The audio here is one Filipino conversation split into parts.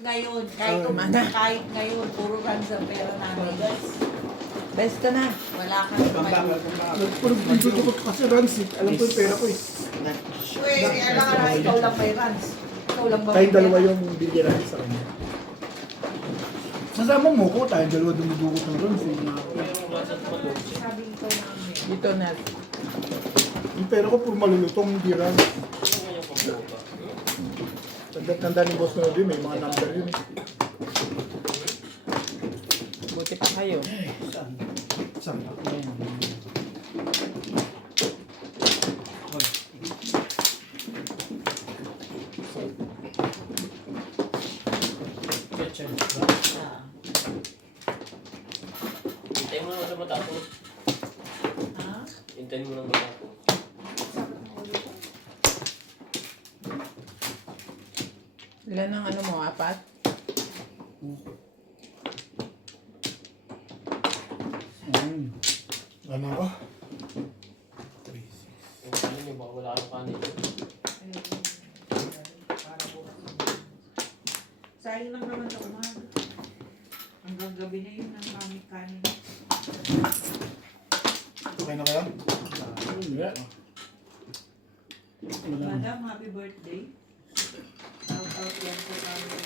ngayon, kahit ngayon, puro runs ang pera namin. Best ka na. Wala kang mali. Nagpuro ko kasi runs eh. Alam ko yung pera ko eh. Uy, alam ka na, ikaw lang may runs. Ikaw lang ba? Tayong dalawa yung bigyan natin sa kanya. Sasama mo ko, tayong dalawa dumudukot ng runs eh. Sabi ko namin. Dito na. Yung pera ko puro malulutong, hindi runs. Tanda ni Boss Nodi, may mga number yun eh. Buti pa kayo. Saan? Ah. Hintayin mo naman sa matapos. Ha? Hintayin mo naman matapos. Ilan ang ano mo? 4? Ano ako? Yung kanin niyo, baka wala kang kanin. Sayang lang naman sa umaga. Hanggang gabi na yun ang kami kanin. Okay na kaya? Madam, happy birthday. Shout out yan po kami.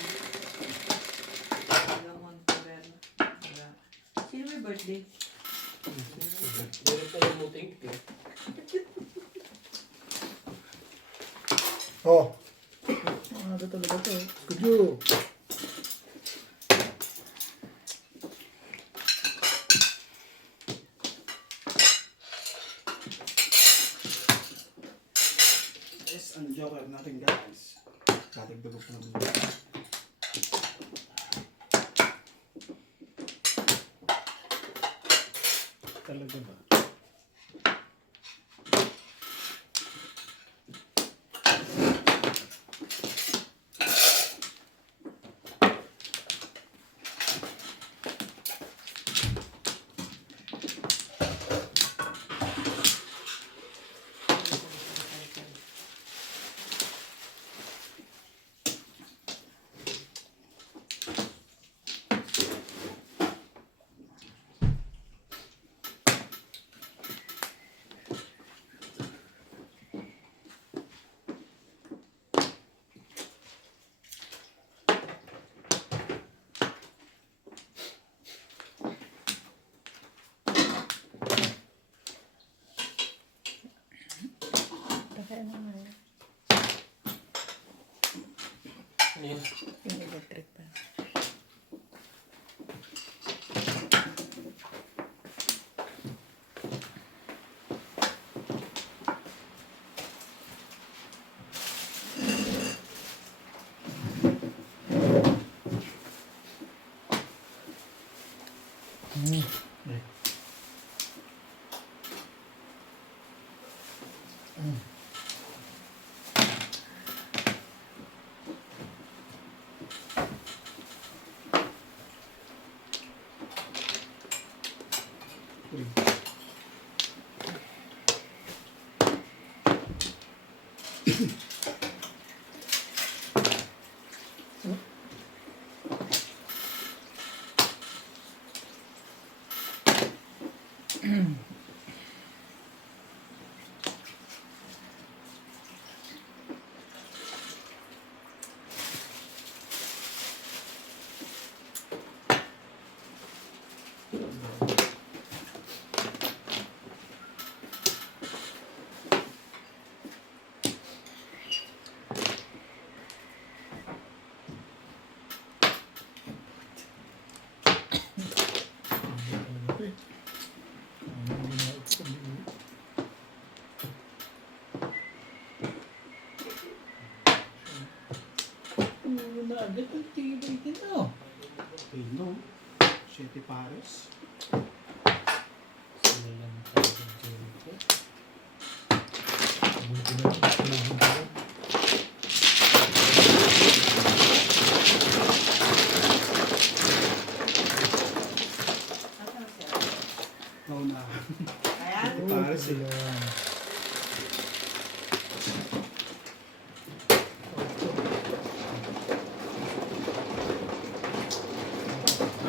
Gamon Cabrera. Sino may birthday? Meron pa yung muting ito. Oh. Ano talaga to? Kudyo. Yes, ang joker natin guys. Katigdugog naman. Talaga ba? Ano yun? Yung electric pa. agad ang tibay dito. Pino. 7 pares. Sila lang tayo dito. Buti na lang. Pinahon ko. Oo na. Ayan. Pares eh.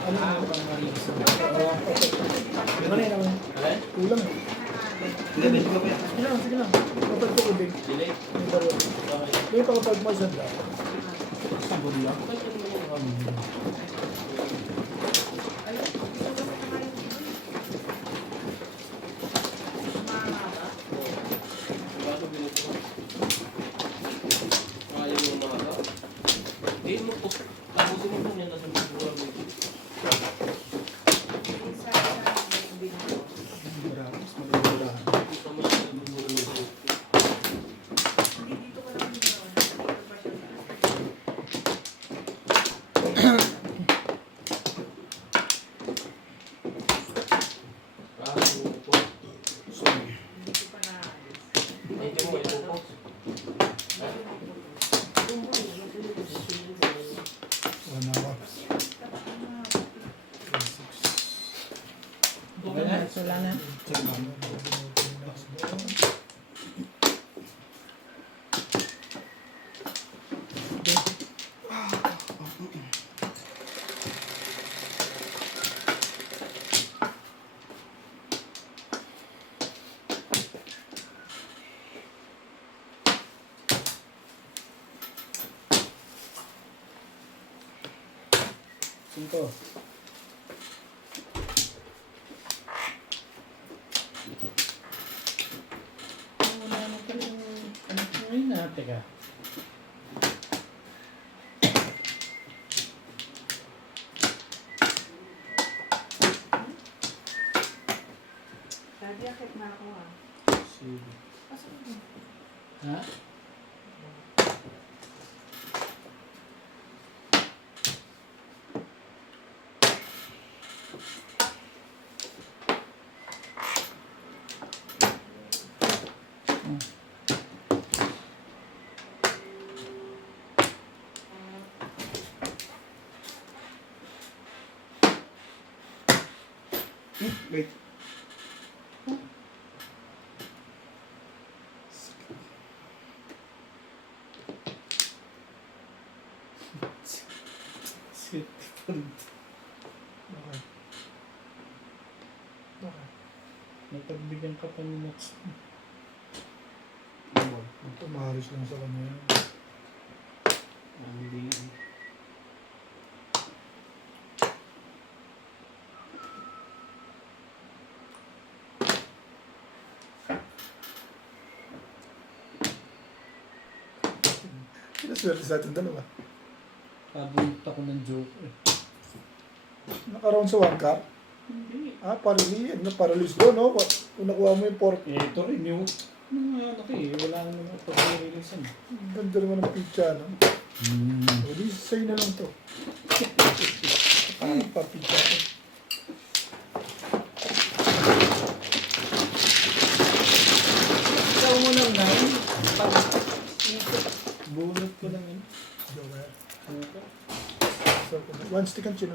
Ano na bang marinis na? Naman eh, naman. Alin? Kulang eh. Hindi, medyo ko yan. Sige lang. Kapag ko ubig. Delay? May baro. Okay. May pakapag mo siya daw. Sampo nila. Bakit yun naman yung Bago binito ko. Ayaw mo mga ka. Eh, mo po. Tapusin mo po niya nasa buwan mo. Mas maganda. Hindi ka mga nagbuburan mo. Ayaw mo po. Sorry. Ay, hindi mo ito po. Wala na ako. Okay na, wala na. Check mo. Cinco. Wala naman pala yung ano ko ngayon na. Teka. Daddy, akit na ako ah. Sige. Pasok mo. Ha? Wait. Sit. Okay. Okay. Napagbigyan ka pa ni Max. Tumahalos lang sa kanya yan. Hindi. Pinaswerte sa atin dalawa. Pabunot ako ng joke eh. Nakaroon sa one cup. Hindi. Parili. Paralis doon, no? Kung nakuha mo yung pork. Eh, ito rin yung mga ano ko eh. Wala naman ako pag-release ano. Ang ganda naman ng pizza, no? O, di sa'yo na lang to. Parang pa-pizza ko. Ikaw mo lang na yun. Bunot ko lang yun. Joke. Buka. So, one stick ang chino.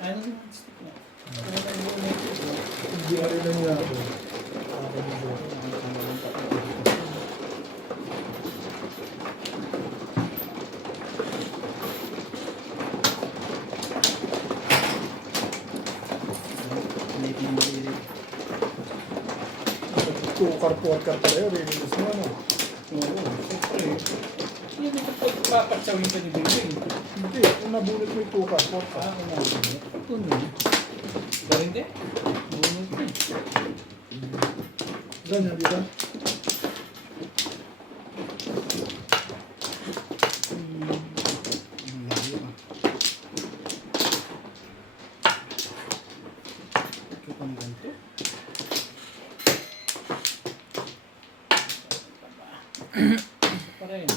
Ano naman stick na? Ano lang bunot ko? Hindi mo rin lang ako. Tukar-tukar pala yun. Release mo, ano? Oo. Siyempre. Yan ito pagpapatsawin ka ni Bebe. Hindi. Kung nabunot mo yung tukar-tukar. Ah, ano na. Ito na. Pero hindi. Bunot na. Ganyan, di ba? Malayo ah. Ito pang ganito. Pa rin.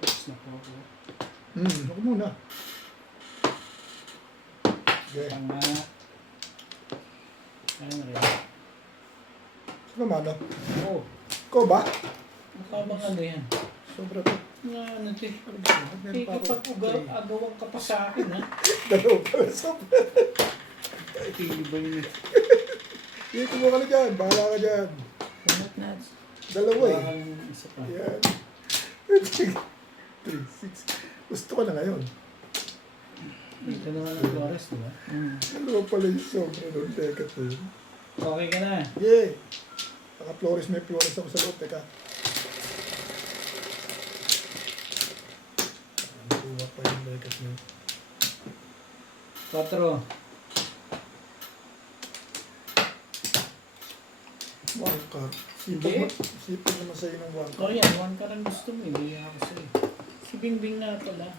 Tapos na po ako. Ako muna. Okay. Tanga. Ayun na rin. Sino mano? Oo. Ikaw ba? Mukha bang ano yan? Sobra to. Nga ano ito eh. Meron Eh, pa ako. kapag agawan ka pa sa akin ha. Dalawa pala. Sobra. Tibay na. Hindi, kumuha ka na dyan. Bahala ka dyan. Bunot na. Dalawa eh. Baka isa pa. Yan. 3, 6. Gusto ko na ngayon. Ito naman ang Flores, di ba? Ano pala yung sobra doon? Teka to. Okay ka na. Yay! Naka-Flores, may Flores ako sa loob. Teka. Nakuha pa yung legat niya. 4. One car. Hindi. Sipag naman sa'yo ng one car. Oh yan, 1 ka rin gusto mo. Hindi ako sa'yo. Si Bingbing na pala.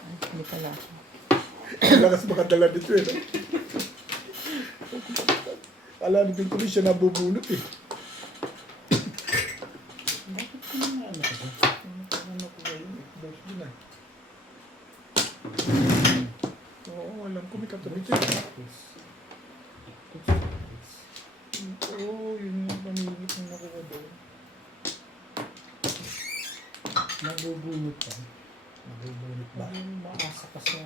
Ay, hindi pala. Ang lakas makadala dito eh. No? Kala ni Bing Tuloy siya nabubunot eh. Bakit ko naman ano ko? Ano ko ba yun? Boss din ah. Oo, alam ko may katabi siya. Oo, yun yung pamigit na nakuha doon. Nabubunot ka. Nabubunot ba? Bakit maasa ka sa...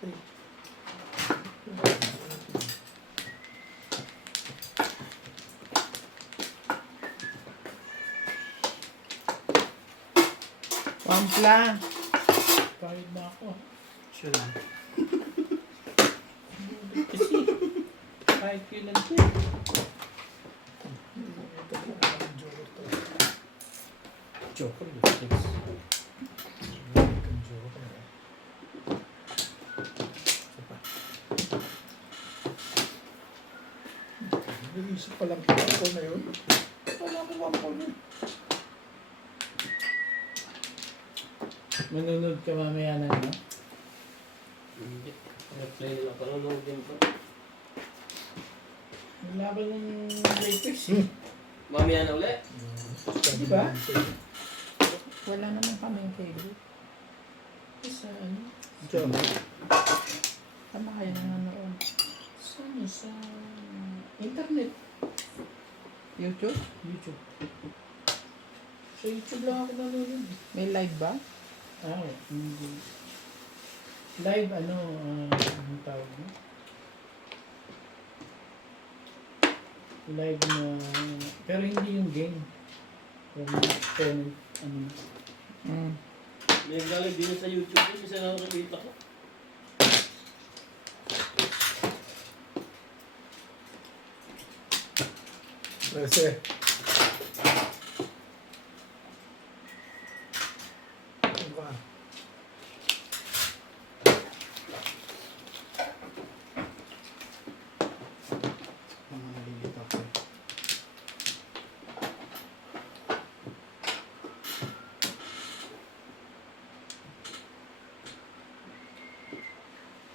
Okay. Wampla. Kahit na ako. Siya lang. Kasi kahit kailan ko. Joker, Naisip pa lang kita ko na yun. Wala ko wampol yun. Manunod ka mamaya na ano? Hindi. Nag-play nila. Panonood din pa. Yung laban ng Lakers. Mamaya na ulit. Di ba? Wala naman kami yung favorite. Sa ano? Diyan. Tama kayo nang nanoon. Sa ano? Sa internet. YouTube? YouTube. Sa YouTube lang ako nanonood. May live ba? Ah, hindi. Live ano, anong tawag mo? Live na, pero hindi yung game. Comment, ano. May galing din sa YouTube. Isa na nakikita ko. Kasi. Ano ba? Mga nalilito ako.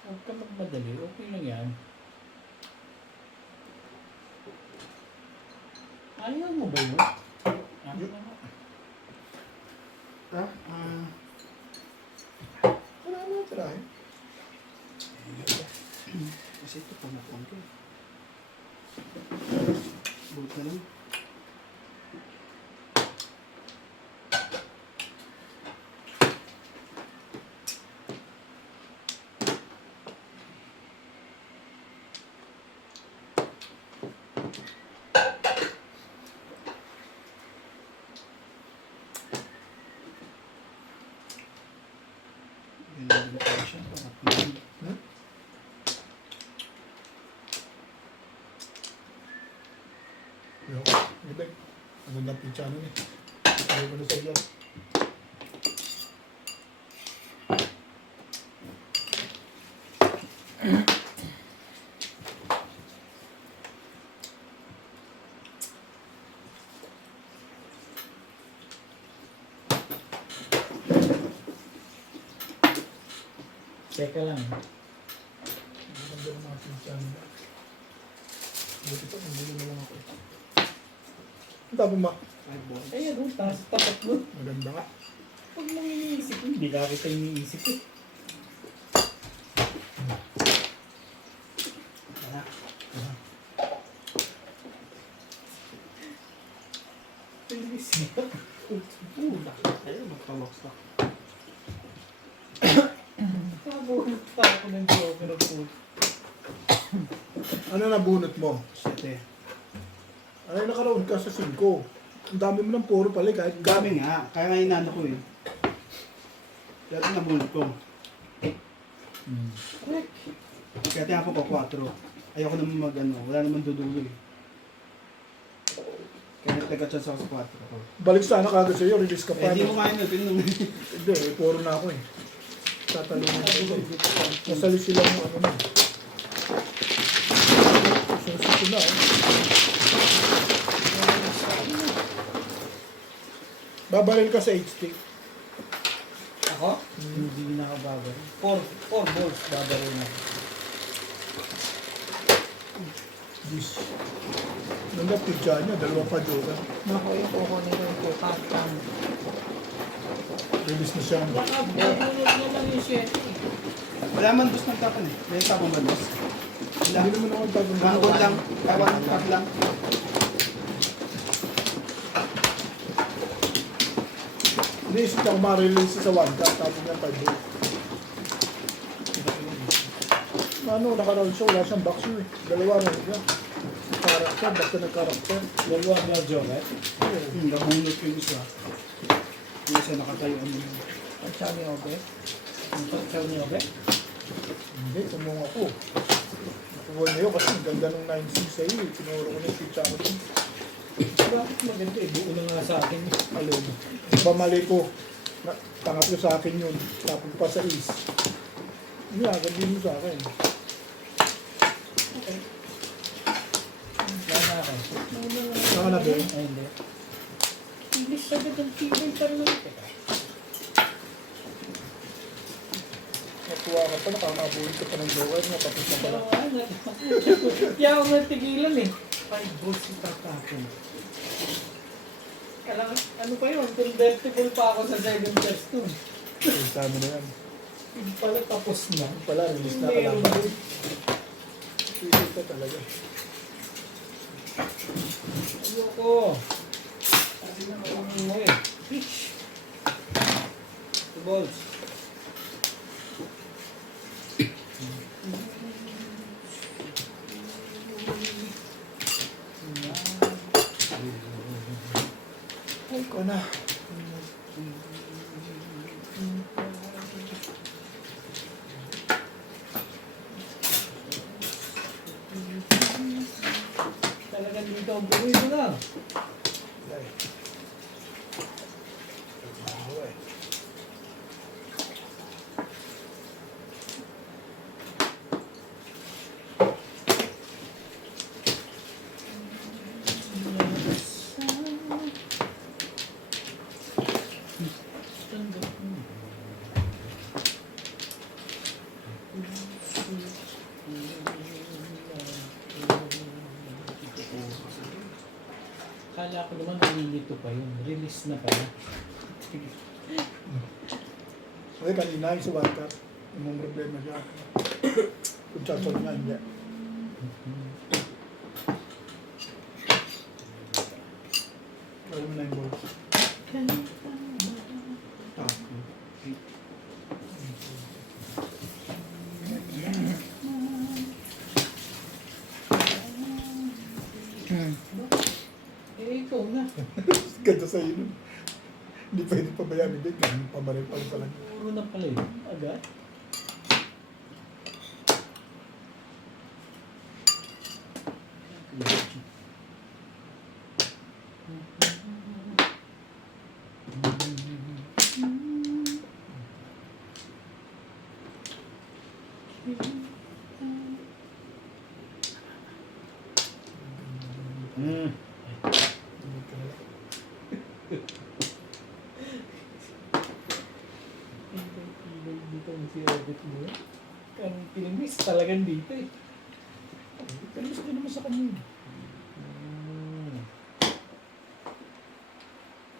Huwag ka magmadali, okay lang yan. Ayaw mo ba yun? Ayaw na nga. Ha? Wala mo tirahin. Kasi ito pangapon ko. Buot na lang. Ganun din pa siya. Parang Yo, ganda. Ang ganda pizza nun eh. Ayaw ko na sa iyo. Teka lang. Ang ganda ng mga pizza nila. Buti pa, hindi na lang ako. Ang tabi ma. 5 balls. Ayan, tapat mo. Maganda nga. Huwag mong iniisip mo. Hindi ka kita iniisip eh. Wala. Iniisip. Ayun, magpa-box na. Nabunod pa ako ng joker of food. Ano nabunot mo? 7. Ay, nakaroon ka sa 5. Ang dami mo ng puro pala kahit Dami nga. Kaya nga inano ko eh. Dati nabunod ko. Correct. Kaya tinapon ko 4. Ayoko naman wala naman dudulo eh. Kaya nagtaga-chance ako sa 4. Balik sana kagad sa'yo, release ka Eh, pa. di mo kaya natin nung... Hindi, puro na ako eh. Tatalungan ako eh. Nasali sila ng ano na. Susunod na eh. Babaril ka sa 8-stick. Ako? Hindi na ako babar. 4 balls babaril na. Bis. Nung napidya niya, 2 pa joker. Naku, yung kukunin ko yung kukatang. Release na siya. Baka babunod na lang yung 7. Wala man dos ng tapan eh. May tapon man dos. Wala. Hindi naman ako tapon. One goal lang. One tap lang. Iniisip niya kung ma-release sa 1 cut, tapos niya 5 ball. Ano, nakaroon siya, wala siyang box yun eh. 2 na siya. Karakter, basta nag-karakter. Dalawa na joker. Nabunot ko yung isa. Yung isa nakatayo. Ang sabi ko, be? Ang pagkaw niyo ba? Hindi, tumung ako. Nakuha niya yun kasi ang ganda ng 9-6 sa'yo eh. Tinuro ko na yung switch ako dun. Bakit maganda eh? Buo na nga sa akin. Alin. Bamali ko. Pangatlo sa akin yun. Tapos pa sa is. Hindi, agad mo sa akin. Wala na ako. Saka na ba yun? Ay, hindi. English sagot ang tibay talaga. Teka. Natuwa ka pa, nakakabuhin ka pa ng joker niya. Tapos na pala. Kaya ako natigilan eh. 5 balls yung tatapon. Kailangan, ano pa yun? Convertible pa ako sa 7 chest nun. Sabi na yan. Yung pala tapos na. Pala, release na Meron kalaban. din. Sweet ka talaga. Ayoko. Sabi na mo eh. Pitch. 2 balls. Ay ko na. Talagang dito ang buhay mo lang. Ay. Ay. Kala ko naman nalilito pa yun. Release na pala. Okay, kanina yung sa one cut. Yung problema siya. Kung sasabi niya, hindi. Alam mo na yung balls. Eh, ikaw na. Ganda sa iyo. Hindi pwede pabayaan hindi. Ganun pabaril pa rin talaga. Puro na pala yun. Agad. Dito ang si Robert mo. Ang pinimis talagang dito eh. Pero gusto din naman sa kanya.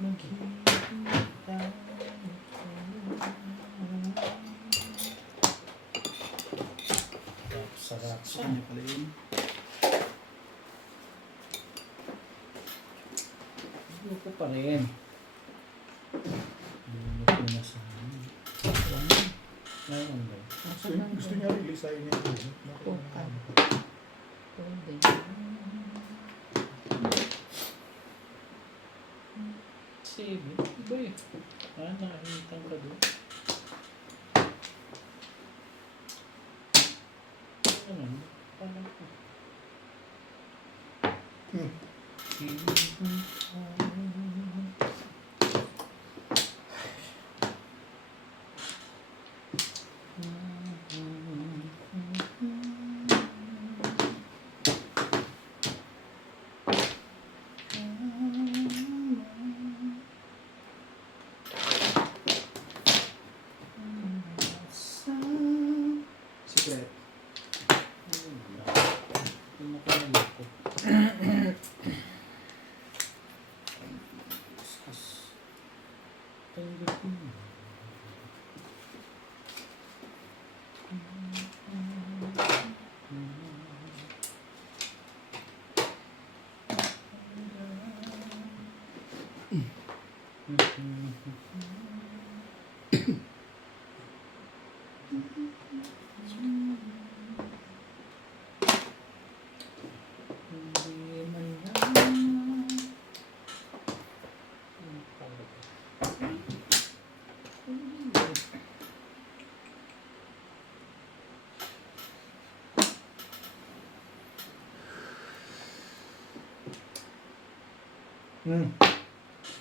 Magkita. Sarap Sa siya. kanya pala yun. Lupo pa rin. Lupo na sa amin. Ngayon ba? Gusto niya release sa'yo niya. Kukat. Pwede. Sige, iba eh. Ah, nakakita ka doon. Secret.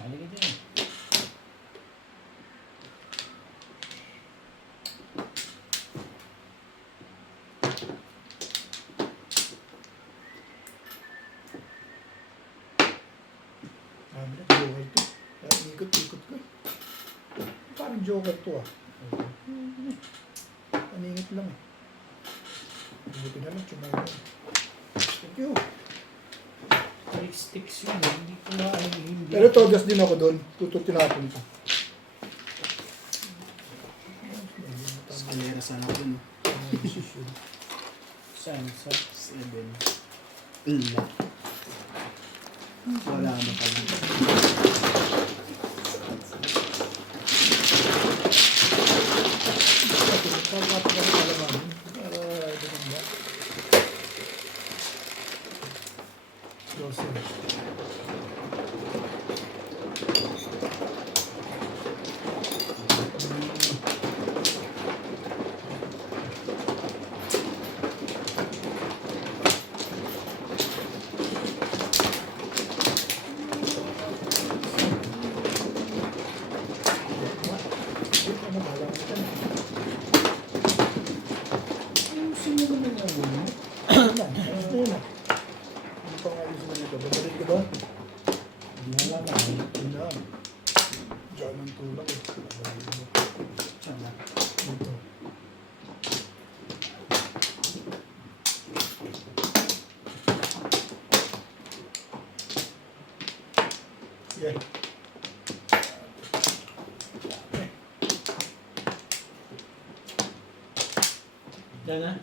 Halika dyan. Sabi na, joker to. Kaya ikot-ikot ko. Parang joker to ah. Aningit lang eh. Buti na lang, chumayo. Thank you. Sticks yun. Hindi ko na alam hindi. Pero togas din ako doon. Tututin natin ito. Escalera sana ko no. Saan? Sa 7. Ila. Wala na pala. Yeah. Yan na.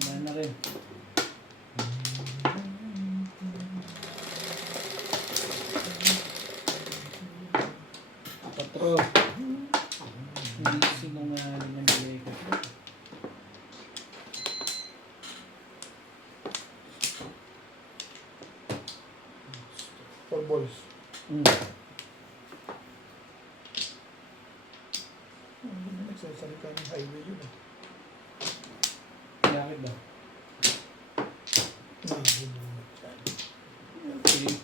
Yan na rin. Patro. Hindi sinungaling ng Lego. 4 balls. Nagsasalita ng highway yun eh. Bakit ba? Yun. Okay.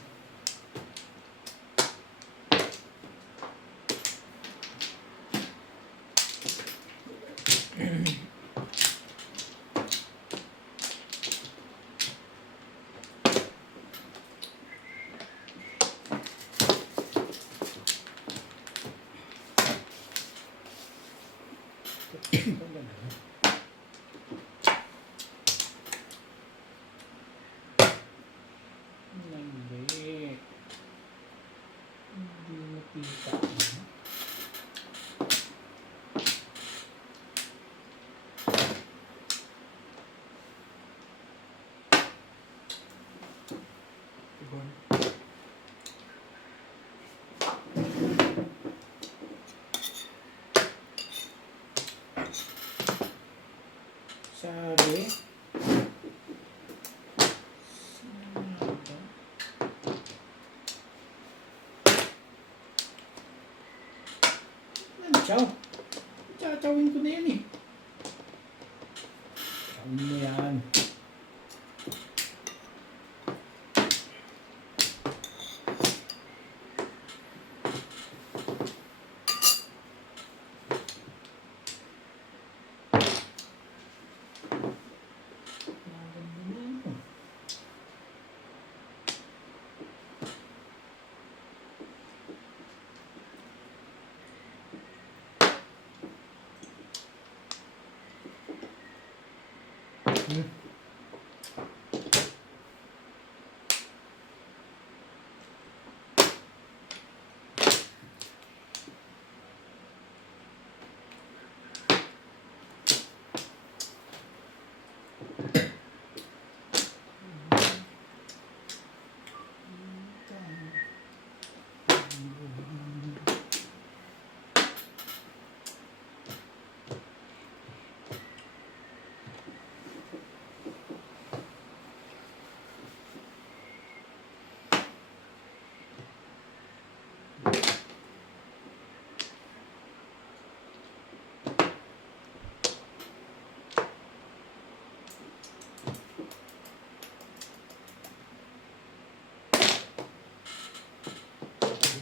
Hindi. Hindi makita. Sabi. Chow. Chachawin ko na yan eh. Kain mo yan.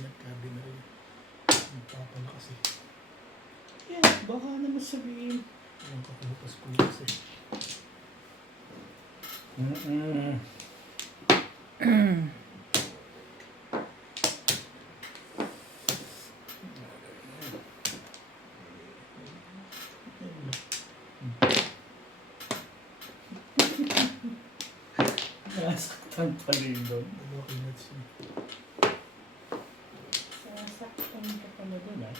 Nagkabi na rin. Nagpapalakas eh. Yan, baka naman sabihin. Ang kakupas-kupas eh. Nasaktan pala yun doon. Okay na siya. Nasaktan ka pala doon ah.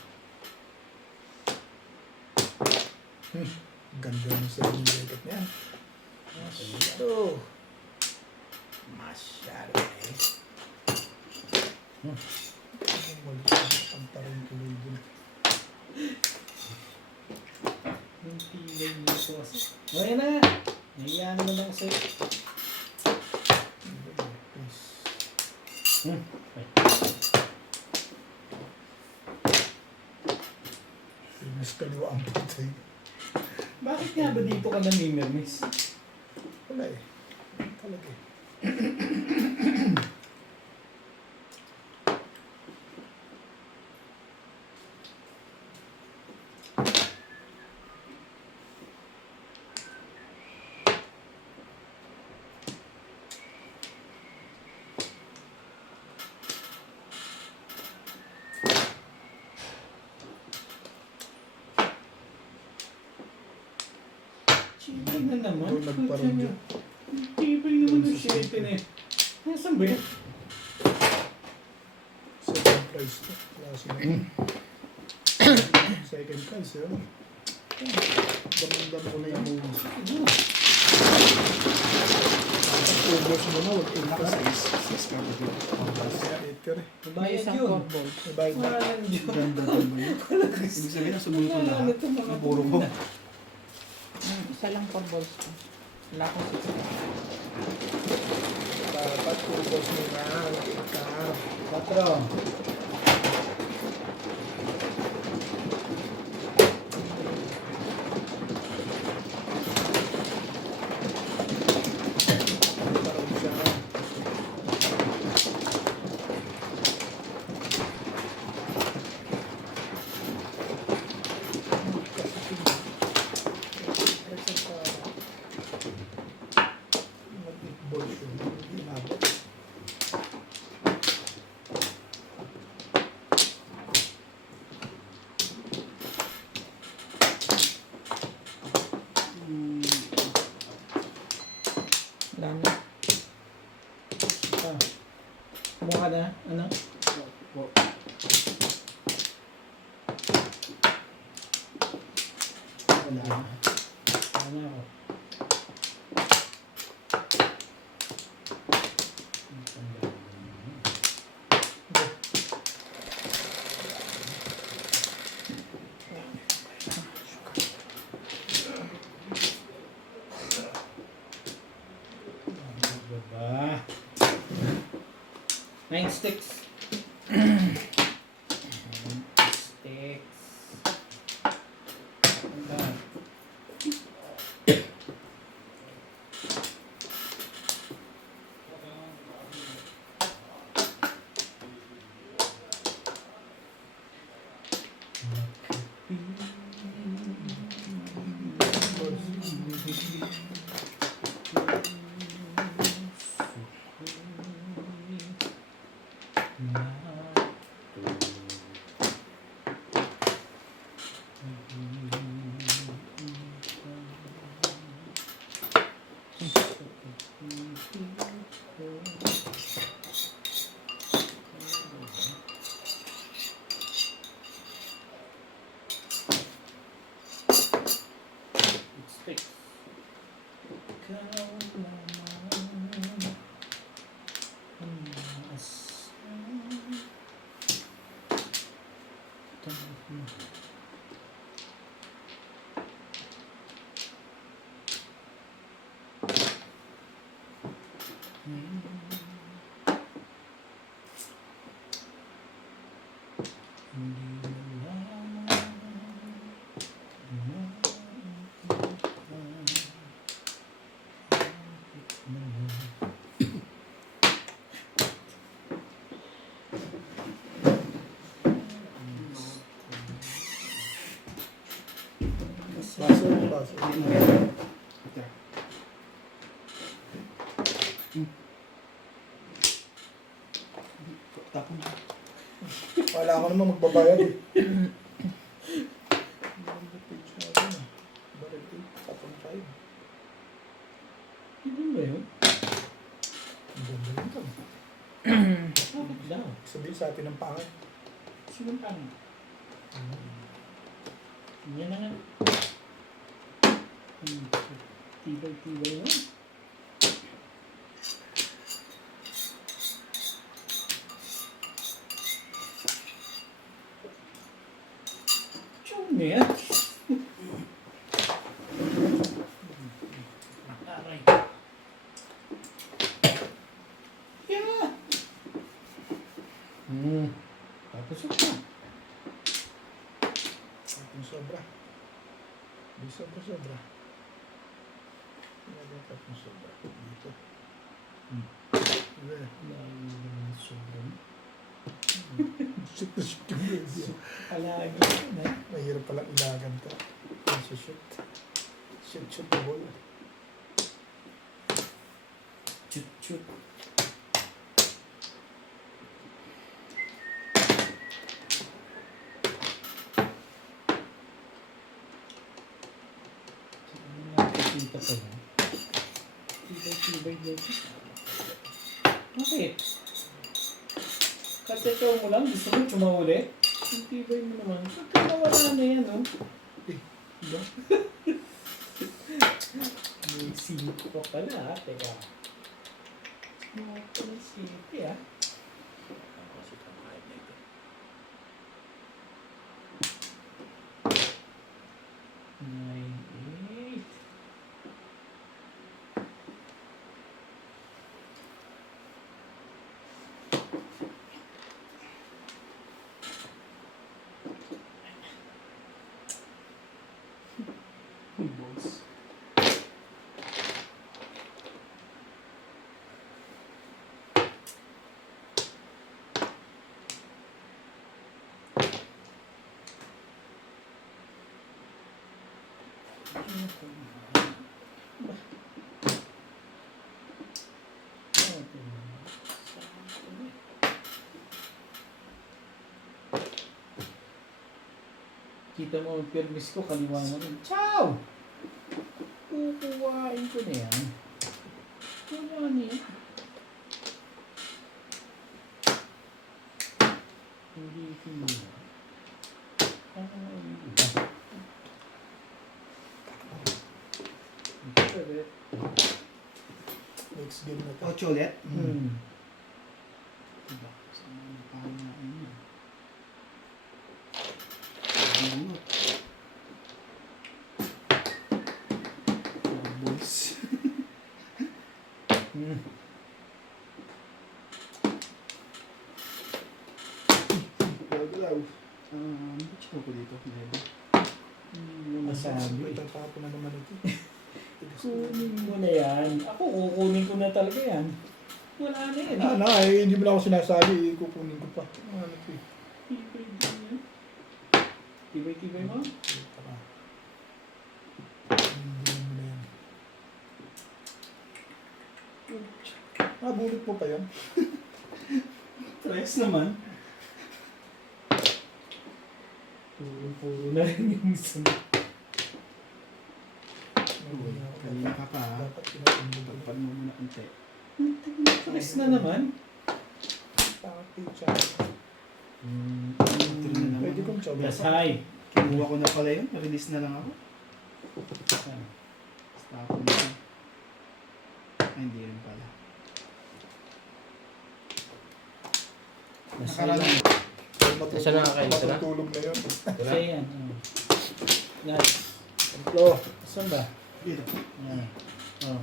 Ganda mo sa nilagay niya. Masyado. Masyado eh. Malit ang tarin tuloy dun. Yung pilay nito kasi. Okay na! Naiyan mo lang sa'yo. Pinas kaliwa ang patay. Bakit nga ba dito ka namimirmis? Wala eh. Talaga eh. Tibay na naman. Tibay naman ng 7 na eh. Nasaan ba yan? Second prize to. Klase na yun. Second prize yun. Damang-damo ko na yung moves. Tapos mo na, wag Naka ka. 6 ka ba dito? 8 ka rin. May isang football. Nabayad na. Ganda ba yun? Ibig sabihin na sumunod ko lahat. Napuro ko. Isa lang footballs ko. Wala akong 6. Dapat focus mo na. Wag ka. 4. Parang siya. Wala na. Kumuha ka na? Ano? Wala na. Ano ako? Diba? 9 sticks. 9 sticks. Ano? Baso, baso. Ito. Tapon. Wala ka naman magbabayad eh. Page natin ah. Baril 8, tapon 5. Hindi ba yun? Ang ganda yun to. Bakit daw? Sabihin sa atin ng pangit. Sino pa? Yan na nga. Tibay-tibay mo. Chong yan. Aray. Yeah. Tapos ito. Tapon sobra. Di sobra-sobra. Hindi tapon sobra. Dito. There. Sobrang Shoot na shoot yung baby. palagi na. Mahirap palang ilagan ka. Shoot. Shoot the ball. Chut-chut. Nakikita pa yan. Tibay-tibay dito. Bakit? Katetaw mo lang, gusto mo tumawali? Ang tibay mo naman. Bakit nawala na yan, oh? Diba? May singko pa pala, ha? Teka. Mga pala singko, ha? Kasi kamahin na ito. 9, 8. Boss. Kita mo ang permis ko, kaliwa mo rin. Ciao! Kukuhain ko na yan. Wala na yan. Hindi ko yun. Next game na to. 8 ulit. Diba? Saan na pangain niya? Ano? Boys. Galaw. Ba't siya ko dito? Lebo. Hindi mo masabi. Tatapon na naman ito. Kunin mo na yan. Ako, kukunin ko na talaga yan. Wala na yan. Hindi mo na ako sinasabi. Kukunin ko pa. Ano ito eh. Tibay-tibay mo? Tara. Hindi mo na yan. Bulot mo pa yan. Press naman. Puro na rin yung isang. Kanina ka pa. Dapat pinatindi ba? Pagpag mo muna konti. Press na naman. Pizza. Ito na naman. Pwede kong chow. Yes, hi. Kinuha ko na pala yun. Release na lang ako. Basta ako na. Ay, hindi rin pala. Yes, Nakaraan. Pwede Isa na kakain, isa na? matutulog na yun. Kasi yan. Yan. Templo. Saan ba? Dito. Yan. Oh.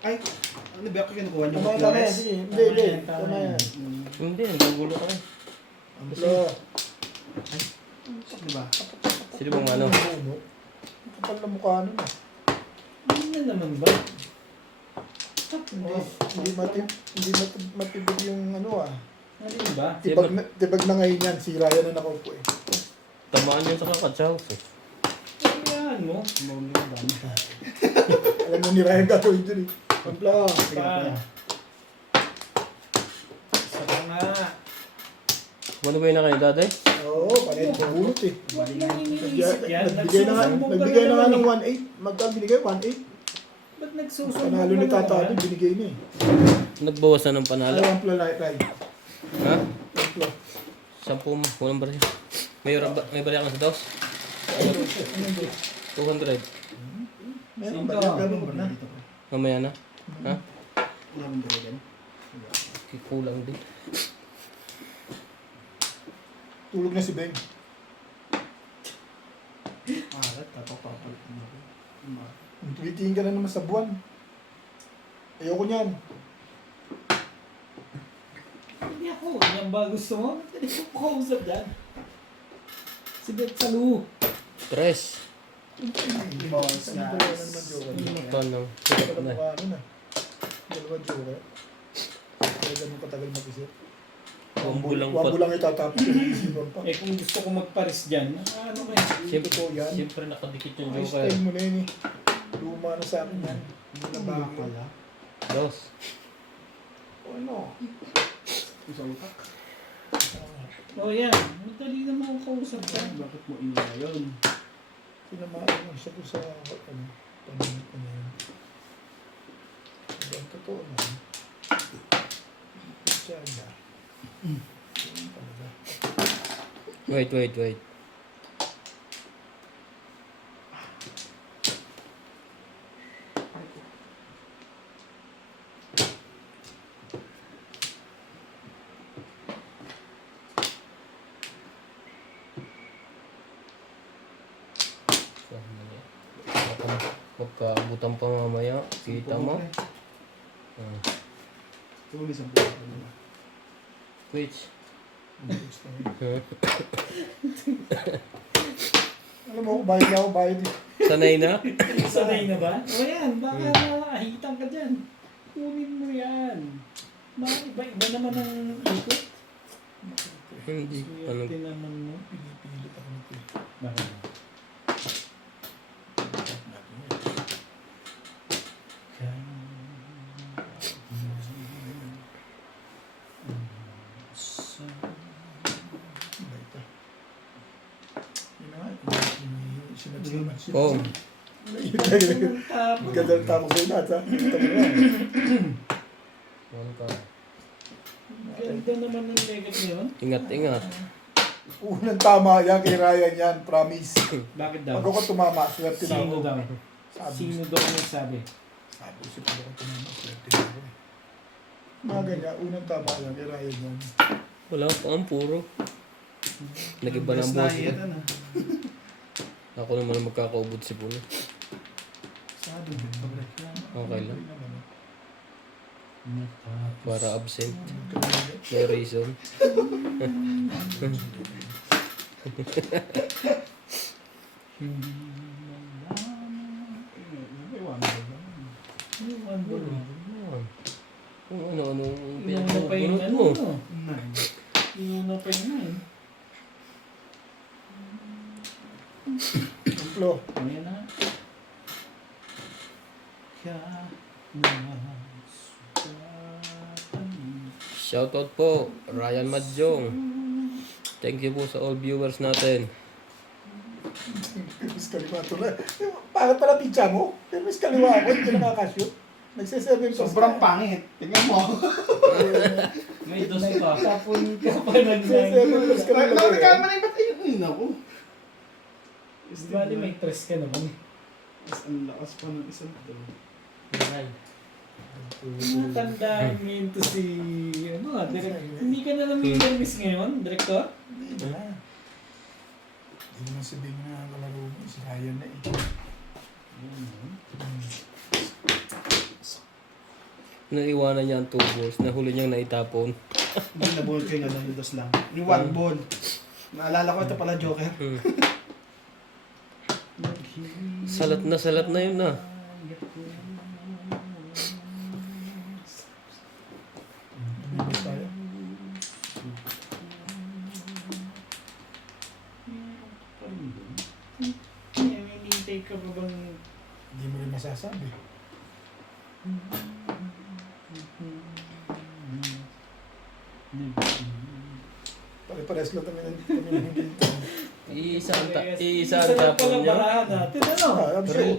Ay, ano ba ako kinukuha niyo? Tama yan, sige. Hindi, hindi. Tama yan. Hindi, naggugulo ka rin. Templo. Diba? Sino bang ano? Kapal na mukha nun ah. Hindi na naman ba? Hindi matibig yung ano ah. Ano yun ba? Tibag na ngayon yan. Si Ryan na nakaupo eh. Tamaan yun sa kakatsaw. Kailangan mo. Alam mo ni Ryan gagawin dyan eh. Templo. Pa. Saka nga. Ano ba yun na kayo, daday? Oo, panay po bulot eh. Huwag nang iniisip yan. Nagbigay na nga ng 1.8. Magkano binigay? 1.8. Ba't nagsusunod Panalo ni Tata din, binigay na eh. Nagbawas na ng panalo. Alam ang play. Ha? Templo. 10 walang baril. May baril ka na sa dos? 200. Meron ba? Ganun ba na? Mamaya na. Ha? Wala akong dalagan. Kulang din. Tulog na si Beng. Alat, tapapapalit na ako. Tumitingin ka na naman sa buwan. Ayoko niyan. Hindi ako. Yan ba gusto mo? Hindi ko kausap dyan. Si Bet Salu. Tres. Boss, Ano ba yan naman, Joker? Ito nang. Ano ba ano na? Dalawa, Joker. Kaya ganun katagal mag-isip. Bulang Wag mo pot. lang itatapos yung isipan pa. Eh kung gusto ko magparis dyan, ano kayo? Siyempre, Totoo yan. siyempre nakadikit yung Ay, joker. style mo na yun eh. Luma na sa akin yan. Wala ba pala? Dos. Ano? Isang utak. O yan, madali naman ako kausap dyan. Bakit mo iniwa yun? Tinamaan mo siya doon sa ano, panunod ko na yun. Ang totoo na. Siya na. Yun talaga. Wait. Magkaabutan pa mamaya. Kita mo. Ah. Tuloy sa buwan. Twitch. Gusto mo yun. Alam mo, bayad na ako, bayad eh. Sanay na? Sanay na ba? O yan, baka ahitan ka dyan. Kunin mo yan. Mga iba-iba naman ang ikot. Hindi. Ano? Swerte naman mo. Pinipilit ako nito eh. Bakit? Iba ito. Yun na nga, sinagsiman siya. Oh. Ganda ng tama sa'yo lahat ha. Kita mo naman. Ano ka? Ganda naman ng legat ngayon. Ingat. Unang tama yan kay Ryan yan, promise. Bakit daw? Pag ako tumama, swerte na Sino ako. daw? Sabi, Sino daw nagsabi? sabi si pag ako tumama, swerte na ako eh. Mga ganyan, unang tama yan kay Ryan yan. Wala pa ang puro. Nag-iba na ang Best boss. diet, ano? Ako naman ang magkakaubod si Puno. Sado din pa rin. Okay lang. Natapos. Para absent. May reason. Kung ano-ano ang Inuna pa yung pinagbubunutan ano. mo. Inuna pa yung ano. Templo. Ayan na. Kaya nasugatan. Shoutout po, Ryan Madjong. Thank you po sa all viewers natin. Miss Kaliwa ito na. Bakit pala pizza mo? Pero Miss Kaliwa ako, hindi ka nakakashoot. Nagsasabi ko. Sobrang pangit. Tingnan mo. May dos pa. Tapon ka pa Nagsasabi ko Miss Kaliwa. Nakakama na yung ba't ayun ako? Bali may tres ka naman. Mas ang lakas pa ng isang to. Mahal. Tandaan ngayon to si, hindi ka na namimilmis ngayon, Director? Hindi na. Hindi naman si Bing na kalaro mo. Si Ryan na eh. Naiwanan niya ang 2 balls. Nahuli niyang naitapon. Hindi na ball kayo ng dos lang. Yung one ball. Naalala ko ito pala Joker. Salat na yun na. Namimiss tayo. Kaya may nintay ka pa bang Hindi mo rin masasabi. Pare-pares lang kami ng dito. Iisa ang Isa lang tapon pala niya. barahan natin, ano?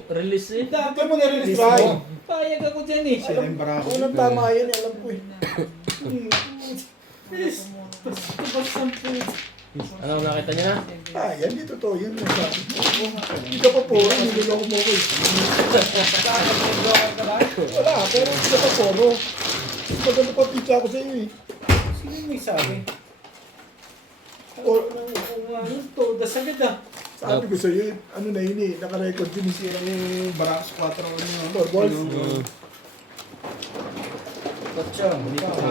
Release eh. Dapat Ito mo na-release tayo. Payag ako dyan eh. Sila yung barako. Unang tama yan, alam ko eh. Basta ang puto. Ano, nakita niya na? Ah, yan, di totoo yan. Hindi ka pa puro, niloloko mo ko eh. Wala, pero hindi ka pa puro. Maganda pa pizza ako sa iyo eh. Sino yung may sabi? Or, Kung ano, todas agad ah. sabi ko sa iyo, ano na yun eh, nakarecord din eh. Sila yung Baracks 4 ano. Four balls.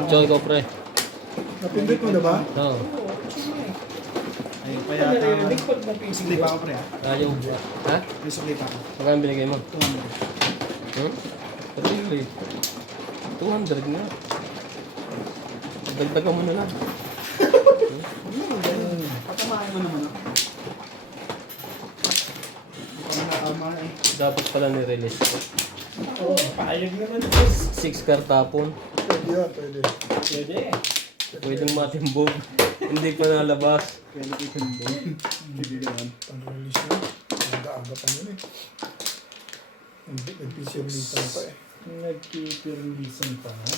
Enjoy ko, pre. Napindot mo na ba? Oo. Ayun pa Kaya yata. naririnig pag May napisig sukli pa ako pre ha. Ayaw. Ha? May sukli pa ako. Magkano binigay mo? 200. Really? 200 nga. Dagdagan mo na lang. Patamahin mo naman ako. Hindi pa nakama eh. Dapat pala ni-release ko. Oo, payag naman boss. 6 kartapon. Pwede yan, pwede. Pwede eh. Pwedeng matimbog. Hindi pa nalabas. Kaya nakita mo ba? Hindi naman. Pang-release na. Aga-aga pa yun eh. Hindi, nag-PC-release pa eh. Nagpipirlisan pa nga.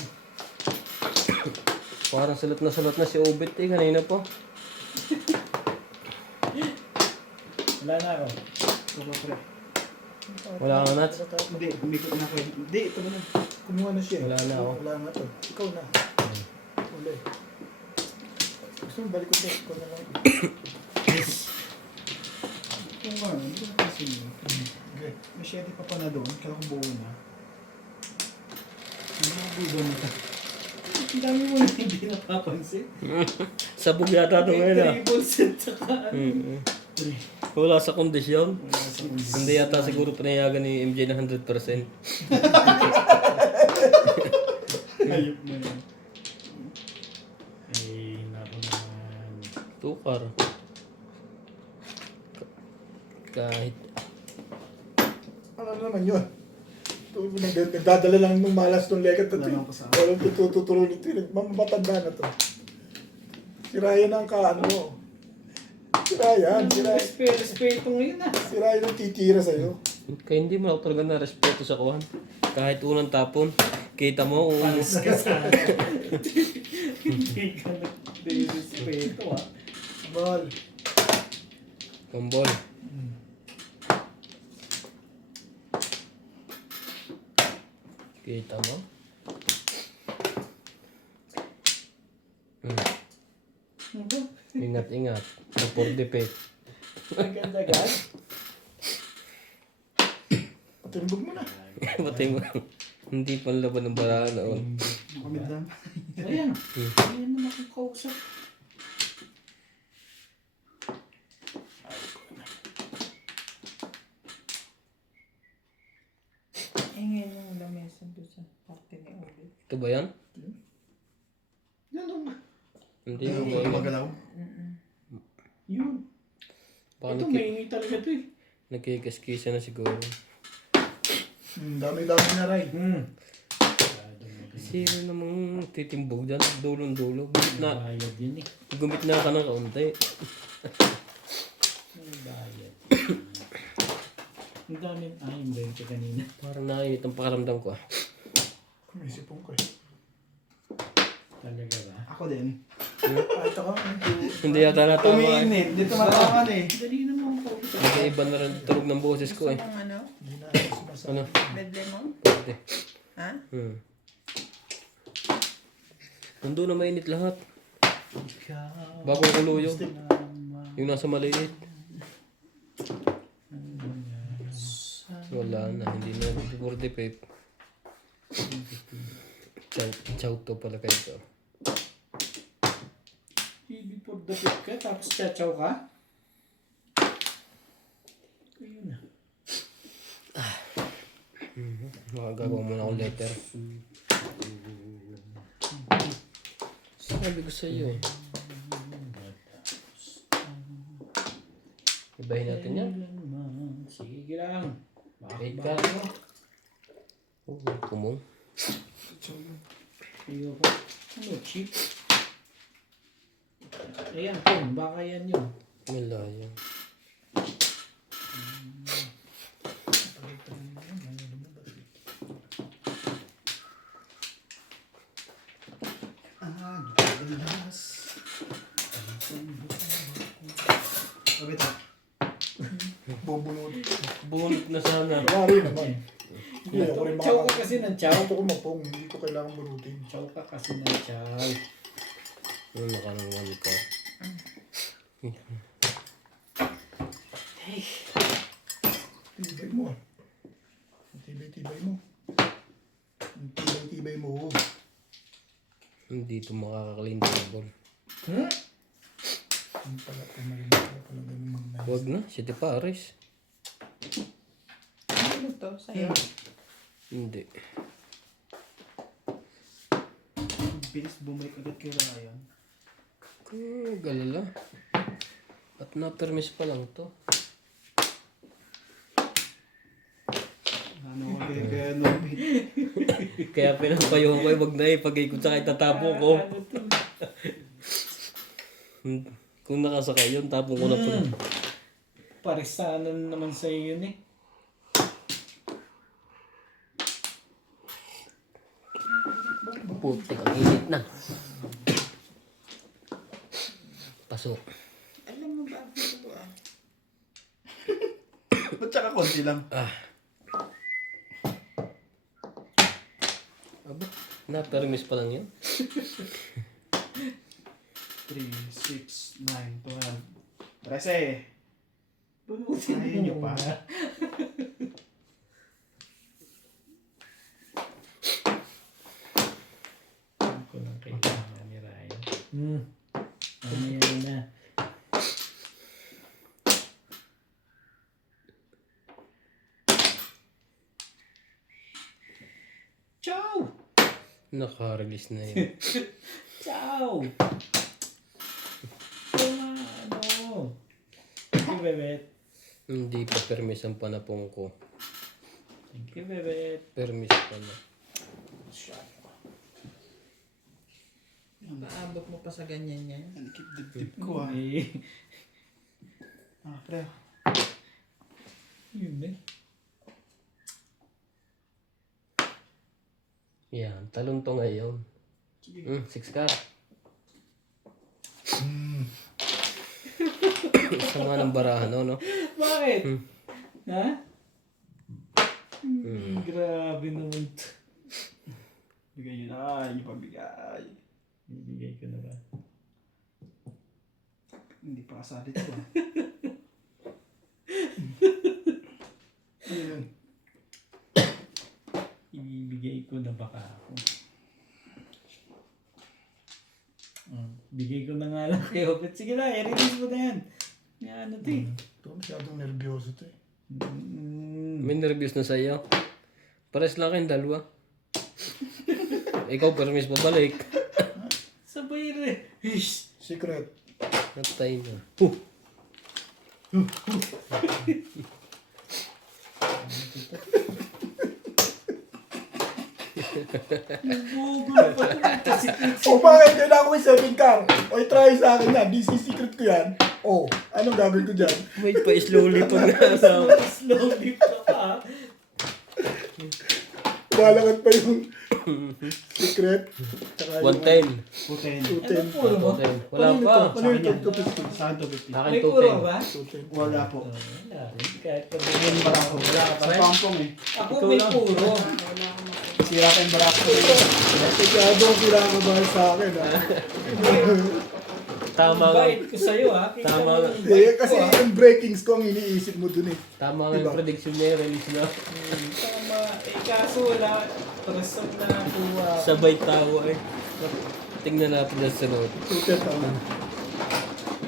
Parang salat na si Obit eh. Kanina po. Wala na ako. Ito pa pre. Wala ka nuts? Hindi, umikot na ako eh. Hindi, ito na. Kumuha na siya. Wala na ako. Wala na to. Ikaw na. Uli. Gusto mo balik ko siya. Ikaw na lang. Kung ano, hindi ko na kasi yun. Okay. May shed pa na doon, kaya kung buo na. Hindi mo buo na ito. Ang dami mo na hindi napapansin. Sabog yata ito ngayon ah. Triple set saka ano. Wala sa kondisyon. Wala sa ulis. Hindi yata siguro pinayagan ni MJ na 100%. Ayop na yun. Eh, naku naman. Tukar. Kahit Ano naman yun? Nagdadala lang ng malas ng legat at Wala ko sa walang tututuro nito yun. Mamatanda na to. Si Ryan ang kaano mo. Si Ryan Respeto ngayon ah. si Ryan ang titira sa'yo. kaya hindi mo ako talaga na respeto sa kuhan. Kahit unang tapon, kita mo kung Panas ka sa hindi ka nagrespeto ah. Ball. kumbol. Kita mo? Ingat-ingat. For debate. Agad-agad. Patimbog mo na. Pati mo. Hindi pa laban ng barahan noon. Makamit lang. Ayan. Ayan naman akong kausap. Ngayon yung lamesa doon sa party ni Oli. Ito ba yan? Yan o. Hindi mo ba yan? Magalaw. Yun. Baka Ito mainit talaga ito eh. nagkikaskisa na siguro. Dami-dami na Ray. Sino namang titimbog dyan? Dulong-dulo. Gumit na. Bayad yun eh. Gumit na ka ng kaunti. May bayad. Ang dami. Yung 20 kanina. Parang nakainit ang pakaramdam ko ah. May sipong ko eh. Talaga ba? Ako din. Kahit ako. Hindi yata natama eh. Umiinit. Dito mataman eh. Dali naman ako. Nagkaiba na rin tunog ng boses ko eh. Ang ano? Hindi na ako sumasabi. Ano? Bedle mo? Pwede. Ha? Nandun na mainit lahat. Bagong kulo yun. Yung nasa maliit. Wala na, hindi na before the pep. Chow to pala kayo to. Hindi for the pit ka, tapos chachaw ka? Ayun na. Makagagawa muna akong letter. Sabi ko sa iyo eh. Ibahin natin yan. Sige lang. Wait ka. Kumong. Iyo po. Ano, cheap? Ayan, Tom. Baka yan yun. Wala yan. Madalas. Sabi ito. Bubunod. Bunot na sana. Mari naman. Hindi ako rin Chow ka makakagawa. kasi ng chow. Ito ko mapong, hindi ko kailangan bunutin. Chow ka kasi ng chow. Ano nakanangan ko? Tibay mo ah. Ang tibay-tibay mo. Ang tibay-tibay mo. Hindi ito makakakalindable. Ang pala pumarin ko pala ganun mag-nice. Huwag na, Siete Pares. Ano to? Sa'yo? Hindi. Bilis bumalik agad kay Ryan. Galala. At na-permis pa lang to. Ano ko kaya Norbit? Kaya pinapayo ko, wag na pag-ikot sa kahit tatapo ko. Kung nakasakay yun, tapong ko na po. Parisanan naman sa yun eh. Putik, ang init na. Pasok. Alam mo ba ito ah? Ba't tsaka konti lang? Aba, na-permis pa lang yun. 3, 6, 9, 12. 13. Bunutin Ayaw nyo pa. Hindi ko lang kailangan ni Ryan. Ayan na. Chow! Naka-release na yun. Chow! Ano? Thank you, Bebet. Hindi pa permis ang panapong ko. Thank you, Bebet. Permis pa na. Paabot mo pa sa ganyan yan. Ang dip-dip ko ah. Eh, Pre. yun eh. Yan, talon to ngayon. 6 car. Sama ng barahan, no? Bakit? Ha? Grabe naman to. Bigay nyo na. Ipabigay. Bibigay ko na ba? Hindi pa kasali ito ah. Ano yun? Ibibigay ko na baka ako. Bigay ko na nga lang kay Opet. Sige na, i-release mo na yan. May ano to eh. Ito, masyadong nervyoso ito eh. May nervous na sa'yo. Pares lang kayong dalawa. Ikaw, permis pabalik. Sabay rin. Hish! Secret. Natay na. Bugo na pa ito. O bakit kailangan ko yung 7 car? O try sa akin yan. This is secret ko yan. O, anong gagawin ko dyan? Wait pa, slowly pa nga. Slowly pa ka. Malakad pa yung secret. Tsaka yung 110. Putin. 210. Puro mo? 110. Wala pa. Ano yung 10 to 15? Saan to 50? Akin May puro ba? 210. Wala po. Wala rin. Kahit pa Wala po. Wala. Sa pampong eh. Ako may puro. Wala akong makuha. Sira tayong barak ko. Masyado ang kinakabahan sa akin, ha? Tama nga. Bait ko sa'yo, ha? Kita Tama. mo yung bait Kasi ko, ha? yung breakings ko ang iniisip mo dun eh. Tama nga yung Diba? prediction niya, release na. Tama. Eh, kaso wala. Resort na nakuha. Sabay tawa eh. Tingnan natin na sunod. Super tama.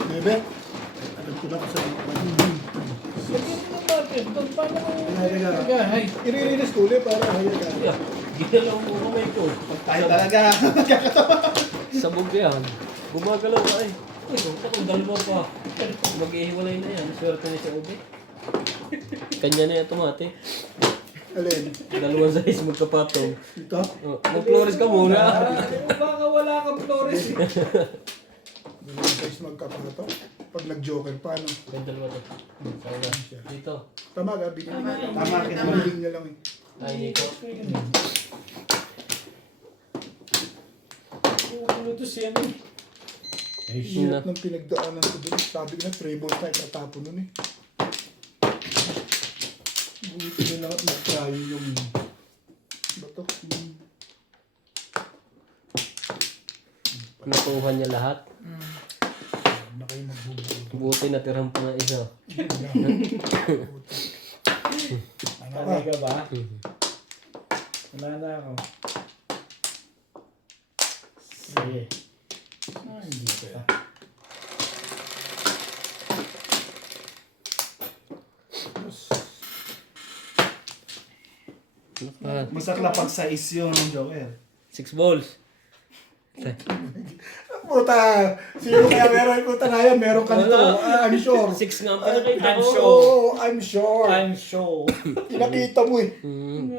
Bebe, alam ko na kung saan yung Lagyan mo ng bakit. Paano mo? Teka. Ay, i-release ko ulit para hayag ka. Yeah, ginalaw mo kamay ko. Tayo talaga. Sabog yan. Gumagalaw ka eh. Uy, kung dalawa pa. Mag-ihiwalay na yan. Swerte niya sa ube. Kanya na yung tomate. Alin? Dalawang size magkapatong. Ito? Oh, mag-flores ka muna. baka wala kang Flores. Dalawang size magkapato. Pag nag-joker, paano? May dalawa to. Sana. Dito. Tama ka, binili Tama, niya. tama, tama. Binili niya lang eh. Ay, dito. Ano to siya eh. Ay, hirap ng pinagdaanan ko dun. Sabi ko na, 3 balls na itatapon nun eh. Buti na lang at mag-try yung bato. Nakuha niya lahat. Na kayo magbubuo. Buti natirang pa nga isa. Ano Sanay ka? ka ba? Wala na ako. Sige. Ah, hindi pa. Masakla pag size yung Joker. 6 balls. Puta! Sino kaya meron? Puta na yan, meron ka nito. I'm sure. 6 nga pa nakita I'm ko. sure. Oo, I'm sure. I'm sure. Pinakita mo eh. Hmm.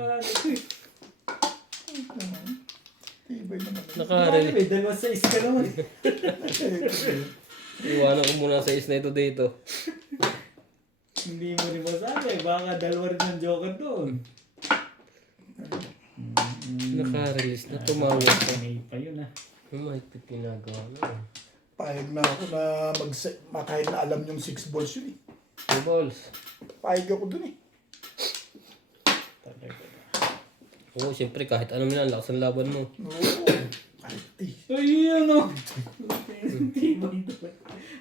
Tibay naman. Nakarel. May dalawa sa isa ka naman. Iwanan ko muna sa is na ito dito. Hindi mo rin masabi. Baka dalawa rin ng Joker doon. Naka-release na tumawa ka. May pa yun ah. Mahigpit ginagawa na. Pahig na ako na kahit na alam yung 6 balls yun eh. 2 balls. Pahig ako dun eh. Talaga. Oo, siyempre kahit ano man, lakas ang laban mo. Oo. Kahit eh. Ay, ano?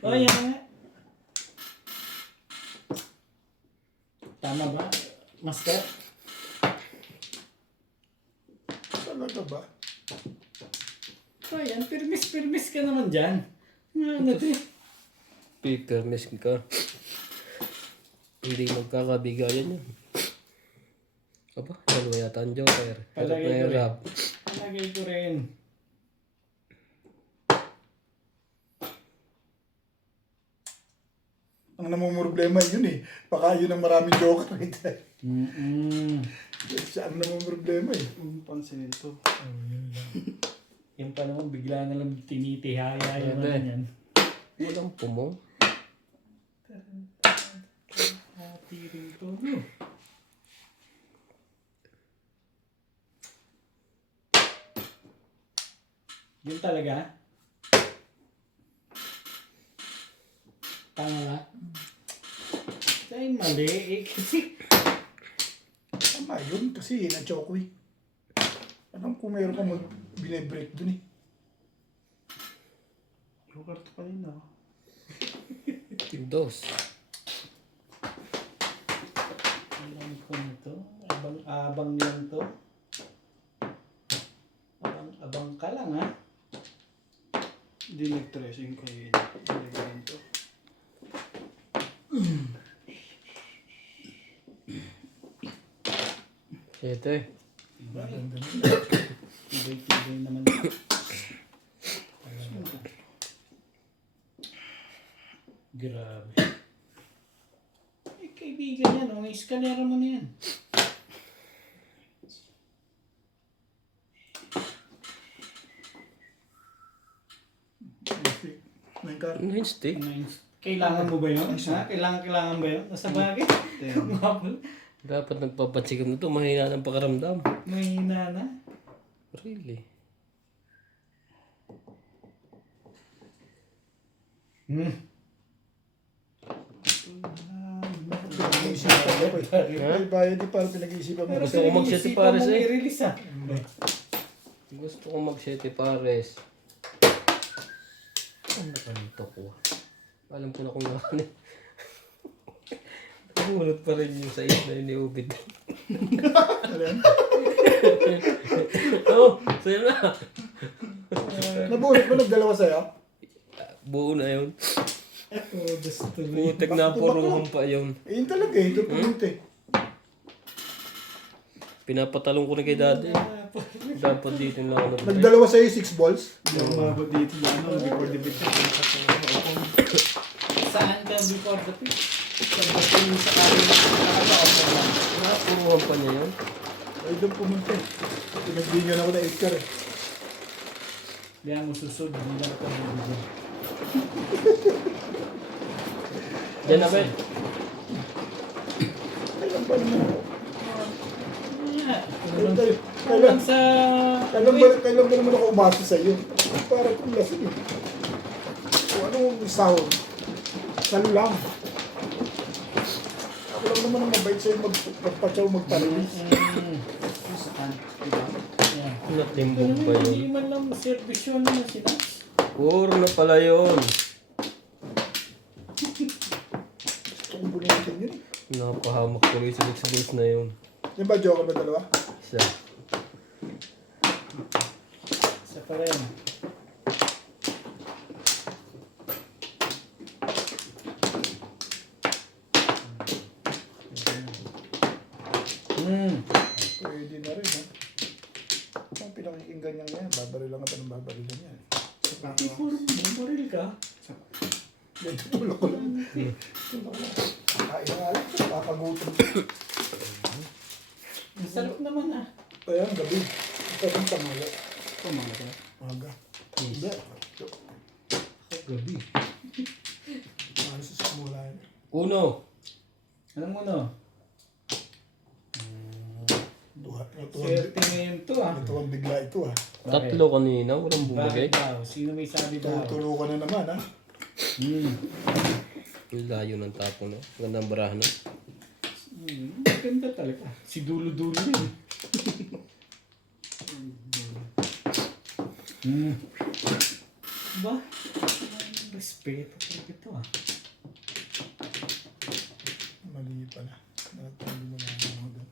O, yan nga. Tama ba, Master? Talaga ba? O, yan. Pirmis ka naman dyan. Ano ito? Fairness ka. Hindi magkakabigayan yan. Aba, dalawa yata ang Joker. Pero Palagay ko rin. mahirap. Palagay ko rin. Ang namumroblema yun eh. Baka yun ang maraming joker. Siya ang namumroblema eh. Pansinin to. Yung pa naman, bigla na lang tinitihaya yung Hindi. ano yan. Walang pumo. Hati rin to. Yun talaga? Tama ba? Ay, mali eh. Kasi Tama yun kasi na-choke eh. Alam ko meron ka binibreak dun eh. Joker to kanina. Dos. alam ko nito. Abang-abang lang to. Abang-abang ka lang ha. Hindi nag-tracing ko yun. Hindi ganito. Siyete. Maganda na. Tibay-tibay naman. Grabe. Eh, kaibigan yan. Ang eskalera mo na yan. May ka. Ano yung stick? Kailangan mo ba yun? Ha? Kailangan ba yun? Nasa bagay? Dapat nagpapatsikam na ito. Mahina ng pakaramdam. Mahina na. Really? Hmm. Isip ko May bayad di para pinag-iisipan mo. Pero Gusto ko mag-7 pinag-iisipan pares mong eh. i-release ah. Gusto ko mag-7 pares. Ano ka nito ko? Alam ko na kung ano. Namunot pa rin yung sais na yun ni Ubid. Oo, sa'yo na. Nabunot mo nagdalawa sa'yo? Buo na yun. Oh, gusto tuloy. Butik na puruhan pa yun. Eh, yun talaga eh. Ito pumunta eh. Pinapatalong ko na kay daddy. Dapat dito lang ako nag-break. Nagdalawa sa'yo 6 balls? Hindi ako mabot dito na ano, before the bit. Saan ka before the pitch? Sa bating sa kanin nakaka-open lang. Puruhan pa niya yun. Ay, doon pumunta eh. Pinagbingan ako na 8 car eh. Hindi mo susod, hindi lang ito bibigyan. Diyan na, Ben. Kailan ba naman ako? Kailan Kailan? sa... Kailan ba naman ako umasa sa'yo? Para kung lasing eh. Kung anong sahod? Salo lang. Ako lang naman ang mabait sa'yo magpatsaw magpalinis. Saan? Diba? Natimbog pa Hindi yun. man lang servisyon naman sila. Puro na pala yun. Kung bunitin yun eh. Napahamak ko rin sa X-Bulls na yun. Yan ba joker ba dalawa? Isa. Isa pa rin. Pwede na rin ha. Kung pinakikinggan niya yan, babaril lang ito ng babarilan yan. Bumbaril ka? Dito tulak ko lang. Tulak ko lang. Kain nga lang, papagutom. Ang sarap naman ah. Ayan, gabi. Ito ang tamala. Pumala ka. Maga. Hindi. Gabi. Ano sa simula yan? Uno. Anong muna? Natuwang Swerte ngayon to ah. bigla ito ha. Tatlo kanina. Walang bumagay. Bakit daw? Sino may sabi daw? Tutulungan na naman ha. Yung layo ng tapo no. Gandang barahan no. Ganda talaga. Si Dulo-Dulo yun. Ba? Respeto talaga ito ah. Mali pala. Natawag mo na ako doon.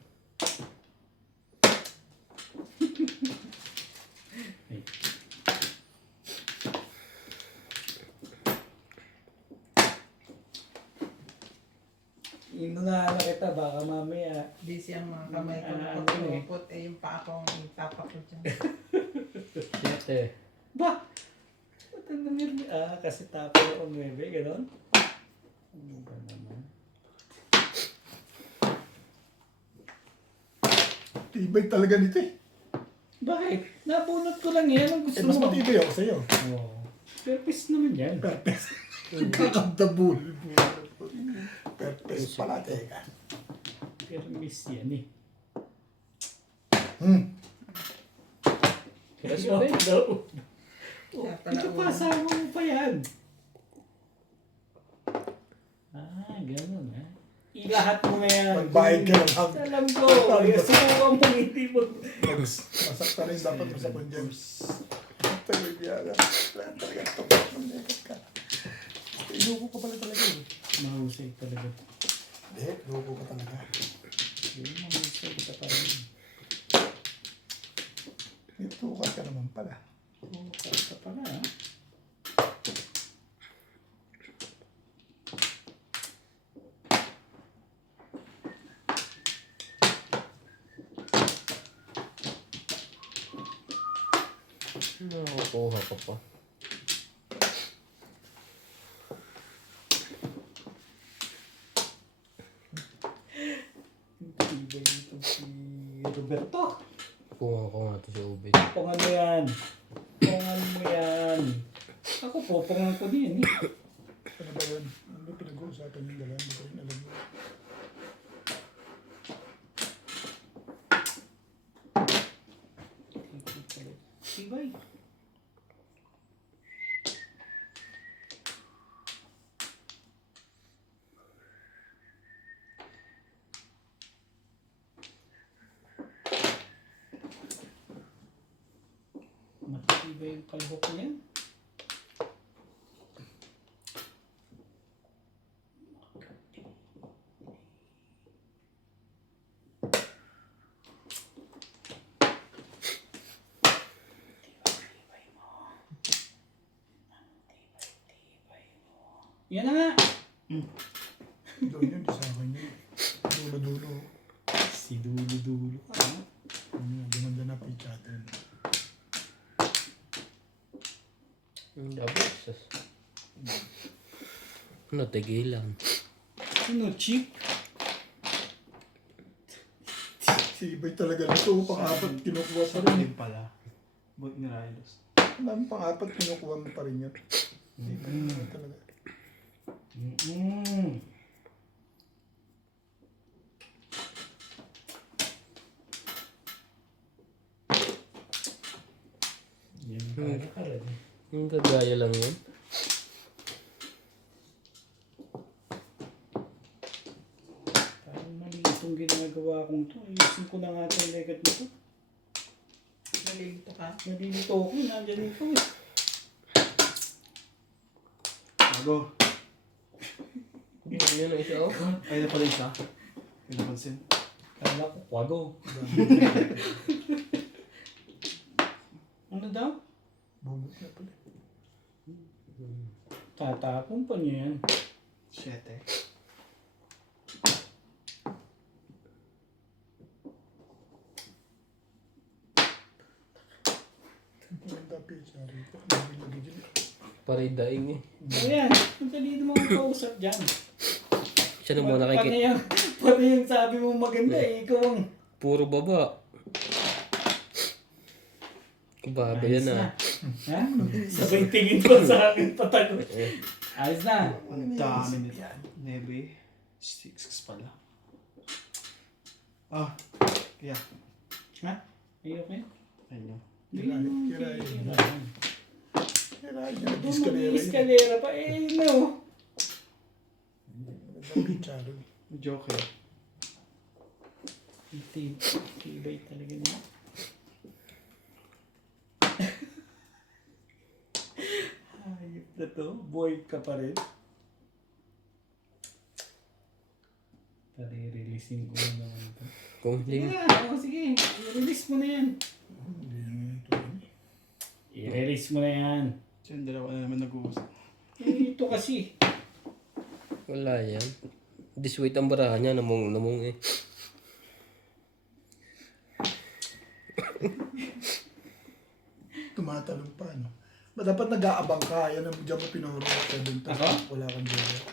Inunahan na kita, baka mamaya. Busy ang mga kamay ko. Ah, Pag ano eh. pumupot, yung paa ko, itapak ko dyan. 7. Ba? Ba't ang nangyari? Ah, kasi tapo ako 9, gano'n? Ano ba naman? Tibay talaga nito eh. Bakit? Nabunot ko lang yan. Ang gusto Mas mo. matibay ako sa'yo. Oo. Purpose naman yan. Purpose. Kakabdabul. Purpose pala, teka. Permis yan eh. Yes, Ano Ben. daw? Kaya pala Ito pa, sama mo pa yan. Ah, ganun ha. Ilahat mo na yan. Magbayad ka ng hang. Alam ko. Kaya subukan mo hindi mo. Masakta rin dapat mo sa Punjabs. Talaga. Wala talaga ito. Inuko ka pala talaga eh. Mahusay talaga. Hindi, inuko ka talaga. Yun, mahusay ka pa rin. Ito ka naman pala. Oo, ka pa na ha. Nakukuha ka pa. Iba ito si Roberto. Kuha ko nga to si Ubid. Pongan mo yan. Pongan mo yan. Ako po, pongan ko din eh. Ano ba yun? Ano ba pinag-uusapan yung dalawa? Hindi ko rin alam yun. Sibay. Iba yung kalahok niya. Yan na nga. Doon yun, sa akin yun. Dulo-dulo. Si dulo-dulo. Gumanda na pitch atin. Dabos. Natigilan. Ano, cheap? Si Ibay talaga na ito. Pang-apat kinukuha pa Sarap rin. din pala. But ni Rylos. Alam, pang-apat kinukuha mo pa rin yun. Ibay na talaga. Yan kala-kala din. Yung kagaya lang yun. Parang mali itong ginagawa kong to. Ayusin ko na nga ito yung legat nito. Nalilito ka. Nalilito ako. Nandyan ito eh. Bago. Yun ang isa oh. Ay, na pala isa. Hindi napansin. Kala ko, kwago. Ano daw? Bumot na pala. Tatapon pa niya yan. 7. Gumanda pitch. Ari ko. Nagigil. Paridaing eh. Ayan, ang dali mo ang kausap dyan. Siya na muna nakikita. Pati yung sabi mo maganda eh, ikaw ang... Puro baba. Baba yan ah. Ha? Sabay tingin ko sa akin patago. Ayos na. Ang dami nito. 9. 6 pala. Ah. Yeah. Ha? Ayoko yun. Ayun. Kirahin. Nag-escalera yun. Escalera pa eh, no. Pitch aro. Joke eh. Tibay talaga niya. Hayop na to. Boy ka pa rin. Pare-releasein ko na naman ito. Kung Sige hindi. na, sige. I-release mo na yan. Hindi naman ito. I-release mo na yan. So yung dalawa na naman nag-uusap. Eh, ito kasi. Wala yan. This weight ang barahan niya. Namong eh. Tumatalong pa, no? Ba dapat nag-aabang ka? Yan ang diyan mo pinuro ka dun. Ako? Wala kang dito.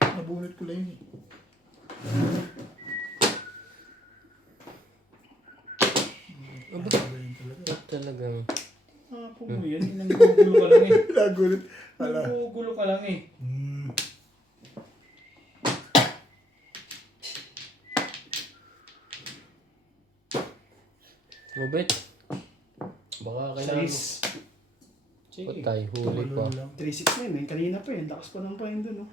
Nabunot ko lang yun eh. Aba. Yun talaga. Talagang. Ako mo yan. Nanggugulo ka lang eh. Nagulit. Wala. Nanggugulo ka lang eh. Mabit. Baka kailangan. 6. Sige. Patay. Huli pa. 3-6 na yun. eh. Kanina pa yun. Lakas pa ng pa yun dun. Oh.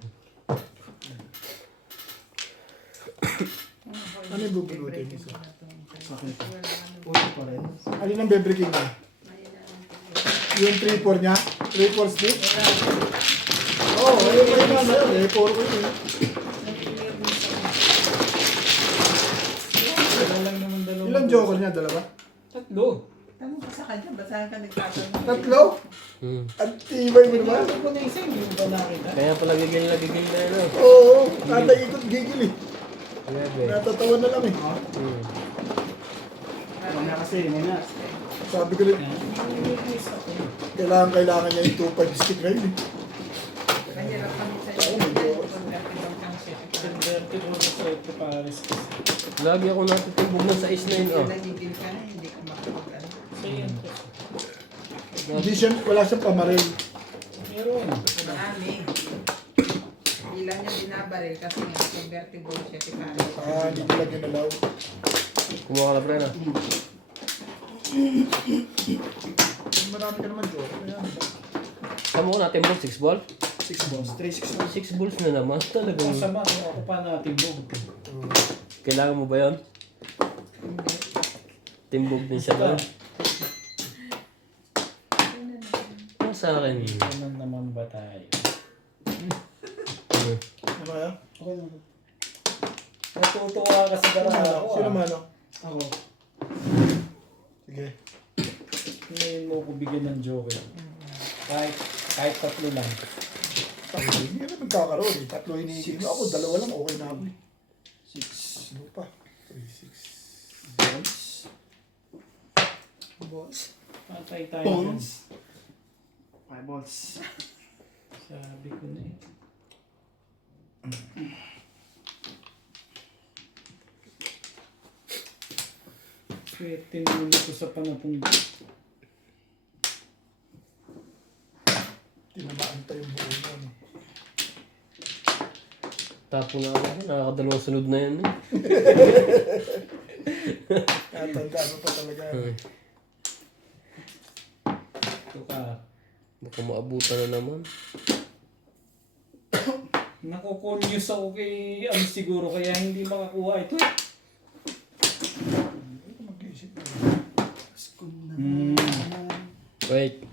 Ano yung bubunutin mo? Sa akin pa. Ulo pa rin. Alin ang bebreaking niya? Yung 3-4 niya? 3-4 stick? Oo, ayun pa yun na. 3-4 ko yun. Wala lang naman dalawa. Ilang joker niya? Dalawa? Tatlo. Tanong ka sa kanya, basahan ka nagtatanong. Tatlo? Hmm. Ang tibay mo naman. Ano ko na isa, hindi mo ba nakita? Kaya pala gigil na ano. Oo, kada ikot gigil eh. Grabe. Natatawa na lang eh. Hmm. Mamaya kasi. Mamaya. Sabi ko rin, Nangyayaris ako. kailangan niya yung 2-5 stick na yun eh. Mahirap kami sa Oo, iyo. medyo. Convertible kang Converte ko na sa ito Paris kasi. Lagi ako natutubog na sa is na yun oh. Nanigil ka na, hindi ka makapag-ano. So yan. Hindi siya, wala siyang pamaril. Meron. Marami. Hindi lang niya binabaril kasi nga convertible siya si Kari. Hindi ko lang yun alaw. Kumuha ka na pre na. Marami ka naman joke. Tama ko natin ball. 6 ball? 6 balls. 3-6 6 balls na naman. Talagang. Masama kung ako pa natin bug. Kailangan mo ba yun? Timbog din siya doon. sa akin. Ganun naman ba tayo? Ano kaya? Okay na. Natutuwa kasi Sino dara mano? ako. Sino mano? Ako. Sige. Ngayon mo ko bigyan ng joker. Kahit tatlo lang. Hindi na magkakaroon eh. 3 hinihingi mo. Ako, 2 lang. Okay na ako eh. 6 Ano pa? 3, 6. balls. Balls. Patay tayo. Balls. 5 balls. Sabi ko na eh. Swerte naman ito sa panapong Tinamaan tayo yung buo mo. No? Tapo na ako. Nakakadalawang sunod na yan. Natanda mo pa talaga. ito ka. Baka maabutan na naman. Nakukonuse ako kay siguro kaya hindi makakuha ito. Hindi ko mag-iisip na. School na. Wait.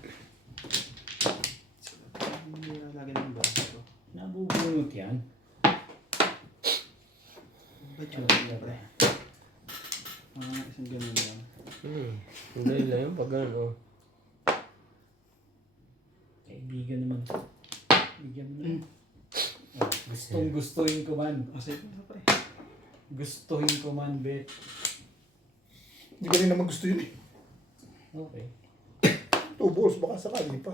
Hindi na lagi ng braso ko. Nabubunot yan. Ba't yun? Isang ganun lang. Hindi lang yun. Pag ano. Kaibigan naman. Bigyan mo na. Gustuhin ko man. Kasi ito pa eh. Gustuhin ko man, bet. Hindi ka rin naman gusto yun eh. Okay. 2 balls, baka sakali pa.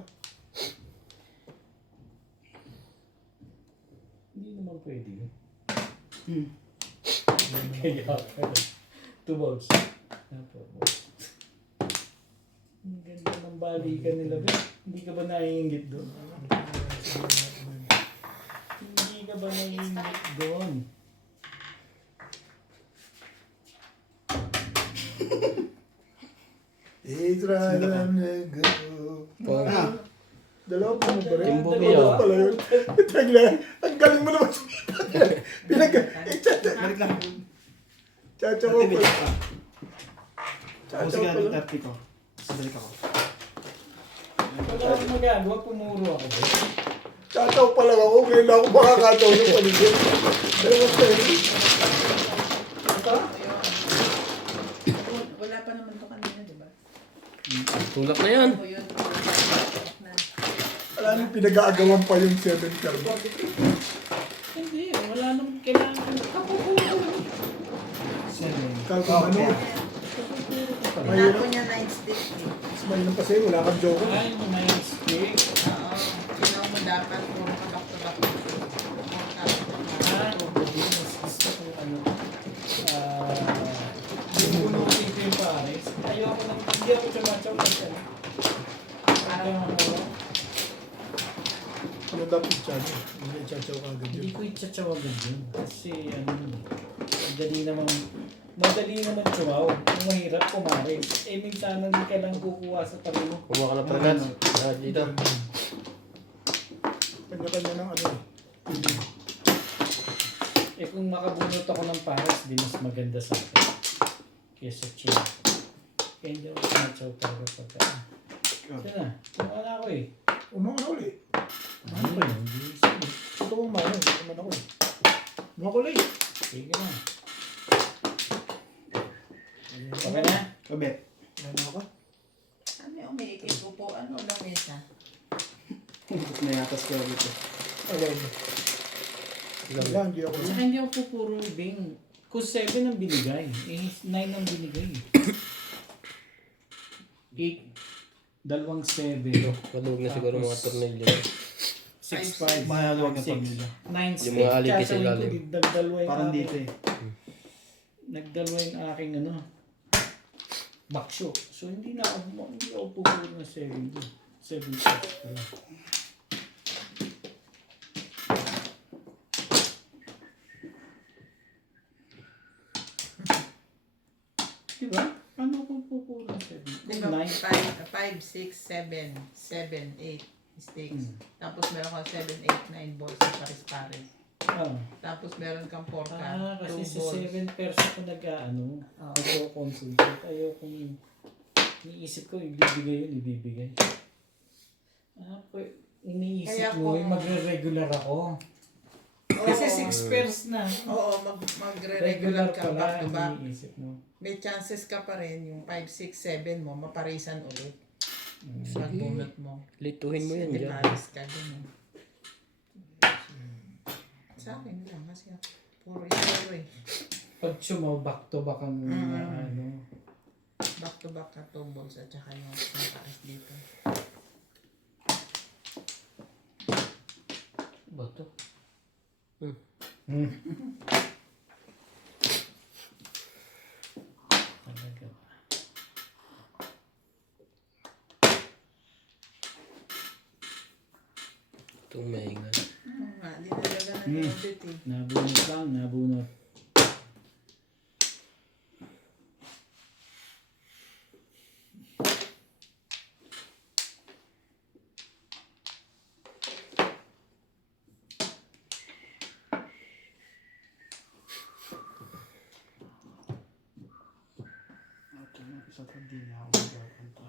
Hindi naman pwede yun. Kaya, 2 balls. 2 balls. Ang ganda ng balikan nila, bet. Hindi ka ba naiingit doon? Hindi ka ba naiingit doon? It's right on the go. Ah. Dalawa pa mo ba rin? Timbo Dalawa biya. pala yun. Tagla, ang galing mo naman. Balik lang. Chacha ko 30 pala. minutes pa. Ako Chacha sige ko pala. 30 ko. Tapos balik ako. Wala akong magagawa, pumuro ako. Chacha ko pala ako. Ngayon lang ako makakataw ng paligid. Dalawa pa yun. Wala pa naman to kanina, di ba? Tulak na yan. O yun. Wala nang pinag-aagawan pa yung 7 card. Hindi, wala nang kailangan. Kalko ano? Pinapo niya 9 stick eh. Mas mahirap kasi wala kang joker. Ay, may stick. Oo. Sino mo dapat puro ka back-to-back. Ah, mas gusto ko ano. Bubunutin ko yung pares. Ayoko nang, hindi ako chumachaw kasi ano. Parang Ano dapat chacha? Hindi chacha ka agad hindi yun. ko itsachaw agad yun. Kasi ano, madali naman chumaw. Ang mahirap kumares. Eh, minsan hindi ka lang kukuha sa talino. Kumuha ka na pagkat. Dito. Kanya-kanya ng ano eh. Eh, kung makabunot ako ng pares, di mas maganda sa akin. Kesa chin. Kaya hindi ako chumachaw talaga pagka. Siya na. Kuha na ako eh. Umang na uli. Ano ba yun? Hindi sige. Ito mong mano. Hindi naman ako eh. Makulay. Sige na. Okay na? Kabet. Ano ka? Ano yung umiikit ko po? Ano lang mesa? May atas ko dito. Alam mo. Wala, hindi ako. Saka hindi ako pupuro bing. Kung 7 ang binigay, eh 9 ang binigay. 8, 2-7, Maluwag na siguro mga tornilyo. 6-5, Mahalawag na 6, pamilya. 9 Yung mga alipis sa ilalim. Nagdalwa yung Parang aking, dito eh. nagdalwa yung aking ano, baksyo. So hindi ako pupuro ng 7 doon. 7 shots pala. Diba? Ano kung pupuro ng 7? Di Kung ba? 9, 5, 6, 7, 7, 8 sticks. Tapos meron kang 7, 8, 9 balls na pares-pares. Tapos meron kang 4 kasi 2 sa balls. 7 person ko nag-ano, nagko-consultate. Ayaw kung iniisip ko, ibibigay yun, ibibigay. Iniisip Kaya mo, kung- yung magre-regular ako. Kasi 6 pairs na. Oo, magre-regular ka back to back. Iniisip mo. May chances ka pa rin yung 5, 6, 7 mo, maparisan ulit. Pagbunot mo. Lituhin mo yan Hindi dyan. paris ka din. Sa akin lang kasi puro zero eh. Pag sumaw, back to back ang ano. Back to back ka tumbles at saka yung paris dito. Ba to? Talaga ba? Itong maingat. Oo nga, dinalaga na ni Obit eh. Nabunot lang, nabunot. Ito na, isa pa din niya ako magkapunta.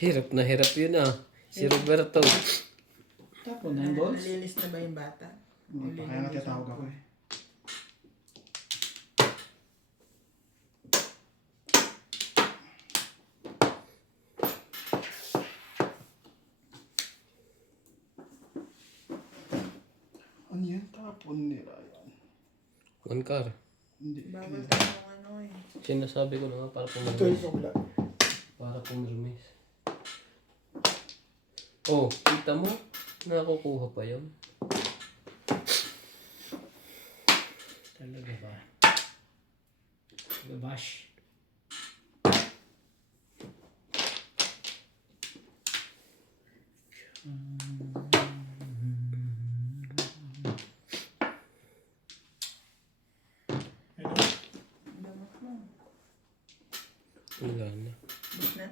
Hirap na hirap yun ah. Si Roberto. Tapos, 9 balls? Nalilis na ba yung bata? Hindi pa, kaya nga tinatawag ako eh. Ano yan? Tapon nila yan. One car. Hindi. Bawal ka ng ano eh. Sinasabi ko na nga para Ito yung pumirmis. wala. Para pumirmis. Oh, kita mo? Nakukuha pa yun. Talaga ba? Gabash. Ano? Damot mo. Wala na. Bus na?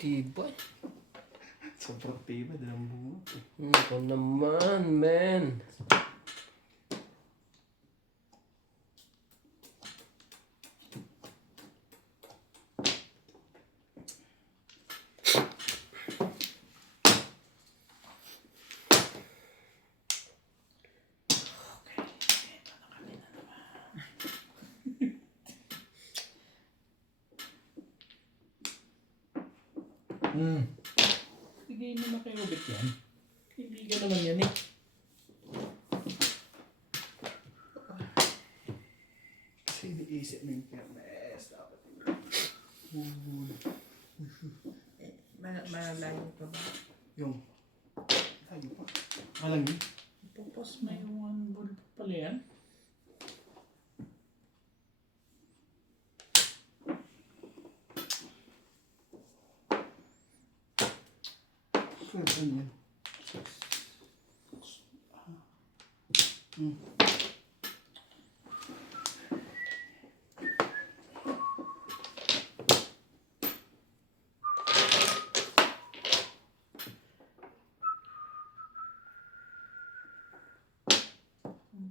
Tibay. Sobrang tiba, dalang bunga. Ito naman, man. Bigay mo na kay Obit yan. Hindi ka naman yan eh. Kasi iniisip mo yung fairness. Dapat Malayo ka ba? yung... Tayo pa. Alam niyo? Tapos may 1 ball pala yan. Kaya ano yan?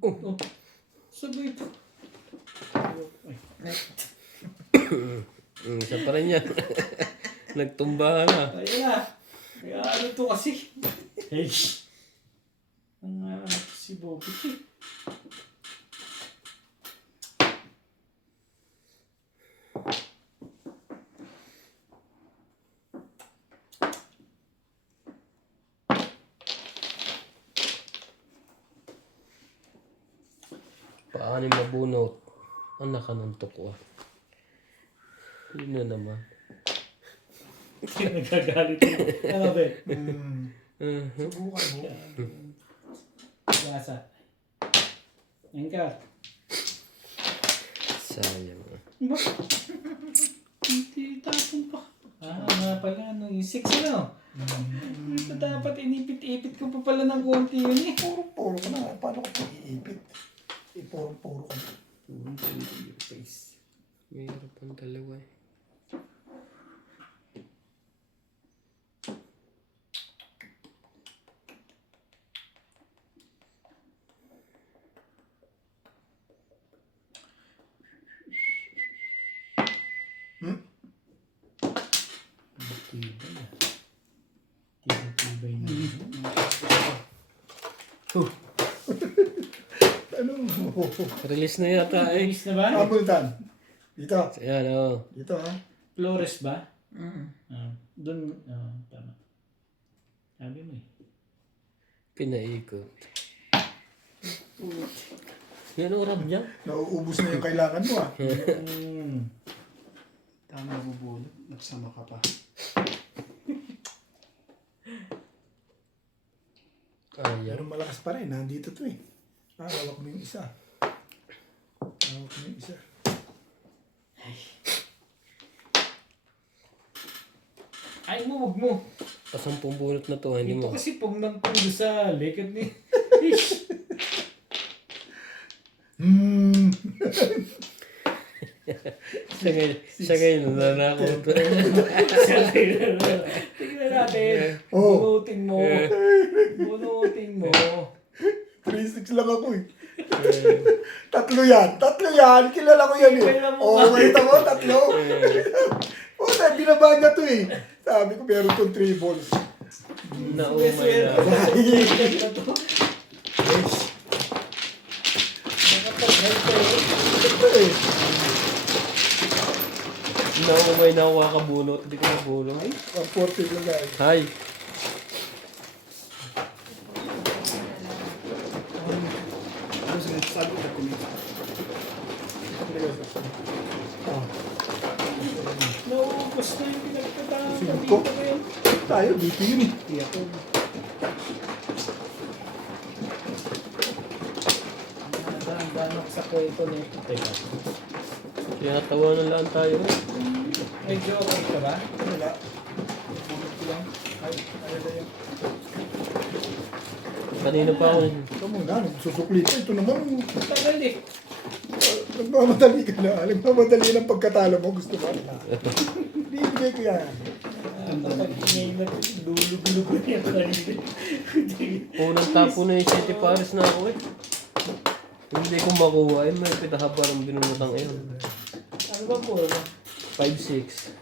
Oh. Sabay ito. Ay. Isa pa rin yan. Nagtumba na. Ayun na. Kaya ano to kasi? Hey. Ang si Bobby eh. Paano mabunot? Ang nakanuntok ko ah. Yun na naman. Hindi nagagalit yun. Ano ba? Subukan mo. Lasa. Anchor. Sayang ah. Ba? Hindi tapon pa. Nga pala. Yung 6 ano? Ito dapat inipit-ipit ko pa pala ng konti yun eh. Puro-puro ka na. Paano ko ito iipit? Puro-puro ka na. Mayroon pang dalawa eh. Ano? Release na yata eh. Ayos na ba? Abultan. Dito. Ayan, oh. Dito ha. Flores ba? Mm. Doon, tama. Sabi mo eh. Pinaikot. Yan ang rab niya. Nauubos na yung kailangan mo ah. Tama bubulot. Nagsama ka pa. Ayan. Pero malakas pa rin. Nandito to eh. Hawak mo yung isa. Hawak mo yung isa. Ay mo, wag mo. Pasampung bunot na to, hindi Ito mo. kasi pag nagpundo sa likod ni... Siya ngayon, nananakot. Tingnan natin. Oh. Bunutin mo. Bunutin mo. 3-6 lang ako eh. Tatlo yan. Tatlo yan. Kilala ko yan eh. Kailan mo Oo, ba? wait mo. Tatlo. Puta, binaba niya to eh. Sabi ko, meron tong 3 balls. Naumay na. Ito eh. Naumay na ako kakabunot. Hindi ko nabunot. 140 lang guys. Hi. Ano sa sabi ko kumita? Naubos na yung pinagkataon. Cinco. Tayo, dito yun eh. Tiyak ko. Danak sa kwento nito. Teka. Tinatawanan lang tayo. Medyo okay ka ba? Wala. Bulot ko lang. Ay, na yun. Kanina pa ako. Ito mo nga, susukli pa. Ito naman, Tagal eh. nagmamadali ka na. Nagmamadali ng pagkatalo mo. Gusto mo? Bibigay ko yan. Kapag ingay na dulog-lug ko yan kanina. Unang tapo na yung City Paris na ako eh. Hindi ko makuha eh. May pitahaba ng binunotang ngayon. Ano ba po? 5-6.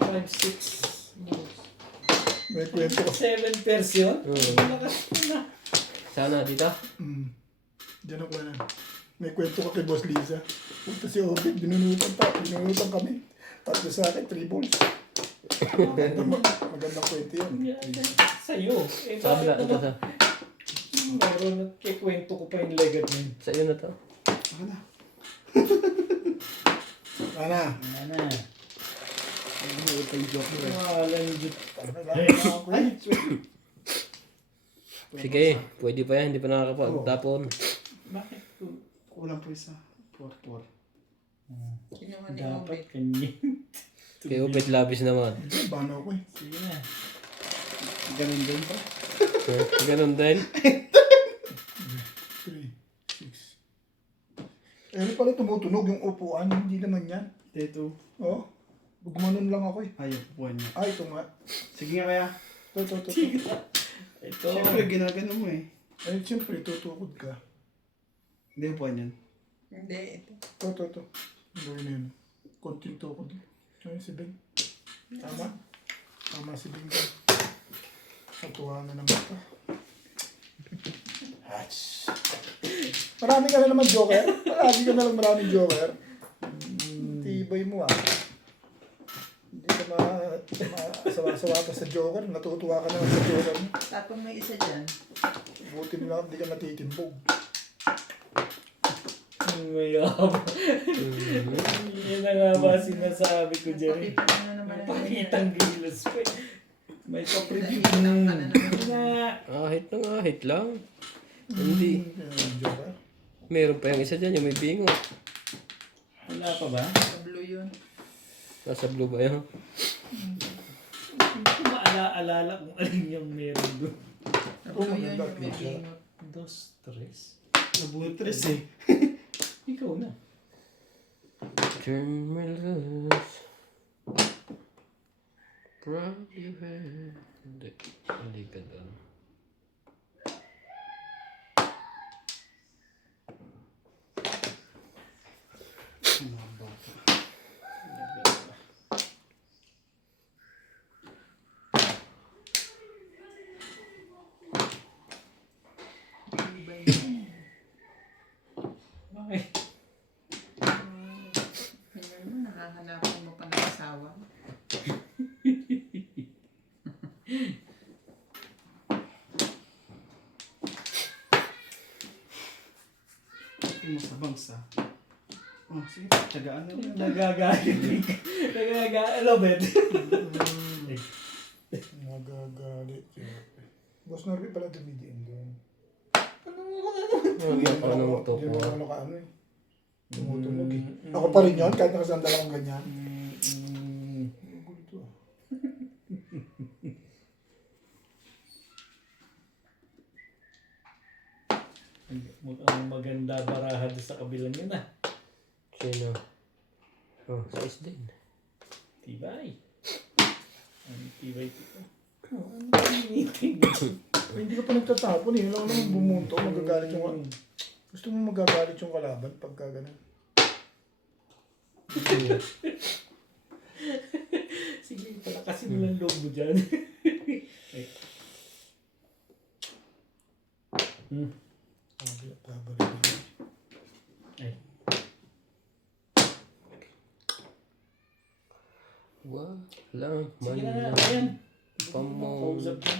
5-6. May kwento ko. 7 person? Malakas ko na. Sana dito. Diyan ako na. May kwento ko kay Boss Liza. Punta si Obed, binunutan kami. Tatlo sa akin, 3 balls. Magandang kwento yun. Sa'yo. Eh, Sabi na, bakit ito naman? sa. Meron kikwento ko pa yung legad mo. Sa iyo na to. Saka na. Ana. Ano? Ano ito yung joke mo eh. Malanjut. Sige, pwede pa yan. Hindi pa nakakapagtapon. Bakit? Kulang po isa. 4-4. Kinuha ni Dapat Obed. kanya. Kaya upit labis naman. Bano ako eh. Sige na. Ganun din pa. Ganun din. 3, 6. Eh, pala tumutunog yung upuan. Hindi naman yan. Ito. Oh. Gumanon lang ako eh. Ayaw, buwan niya. Ay, ito nga. Sige nga kaya. Ito. Ito. Siyempre, ginagano mo eh. Ay, siyempre, tutukod ka. Hindi, buwan yan. Hindi, ito. Ito. Gawin na yun. Konting tukod. Ayun si Bing. Tama si Bing. Natuwa na naman ito. Hats. Marami ka na naman joker. Maraming joker. Tibay mo ah. Hindi ka sawa-sawa pa sa joker. Natutuwa ka na sa joker mo. Tapos may isa dyan. Buti mo lang hindi ka natitimbog. Mayroon. Yan na nga ba sinasabi ko dyan. Papipan na naman. Pakitang gilas pa eh. May pa-preview. Nahihitang ka na naman. Na. Ahit lang. Hindi. Joker. Meron pa yung isa dyan, yung may bingo. Wala pa ba? Sa blue yun. Nasa blue ba yun? Hindi ko maala-alala kung alin yung meron doon. Sa blue yun yung may bingot. 2, 3. Nabunot 3 eh. Ikaw na. Turn me loose. From your head. Hindi ka doon. Mga bata. Tingin mo sa bangs ah. Oh, sige, tagaan na yun. Nagagalit. Lobet. Nagagalit. Boss Norby pala dumidiin doon. Ano to Hindi po? mo ano ka ano eh. Tumutunog eh. Ako pa rin yun, kahit nakasandal akong ganyan. Gulo to ah. Mukhang maganda barahan sa kabilang yun ah. Sino? Oh, size din. Tibay. Ang tibay dito. Ano meeting? Hindi ka pa nagtatapon eh. Wala naman bumunto. Magagalit yung... Gusto mo magagalit yung kalaban pagka ganun. Sige, palakasin mo lang loob mo dyan. Ay. Ay. Wala Sige na nga, man ayan. pamo. Kausap mo.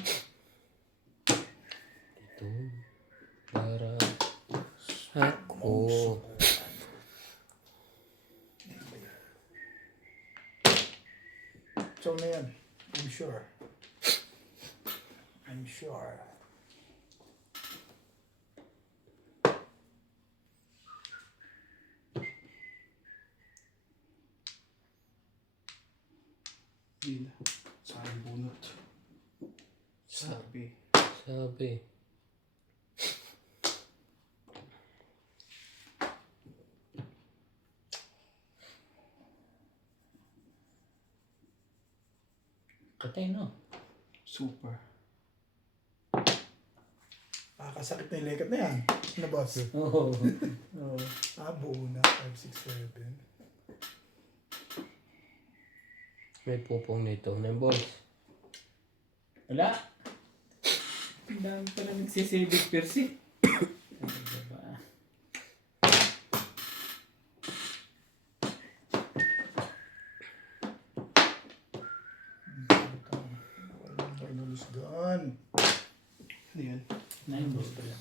Ito. Para ako. So na yan. I'm sure. I'm sure. Deal. Sayang bunot. Sabi. Sabi. Katay no? Super. Kasakit na yung lekat na yan. Ano boss? Oo. Oo. Buo na. 5, 6, 7. May pupong nito. Nang boys. Wala. Ang dami pala nagsisibig persi. Ano ba? Gone. Ano yan? 9 balls pala.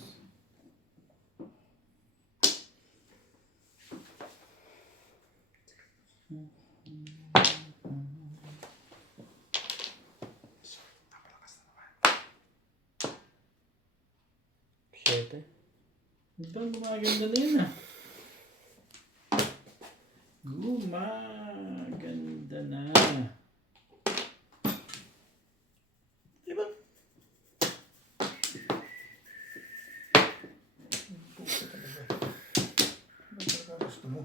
Siyete. Ito, gumaganda na yun ah. Gumaganda na. Diba? Puso talaga. Ano talaga gusto mo?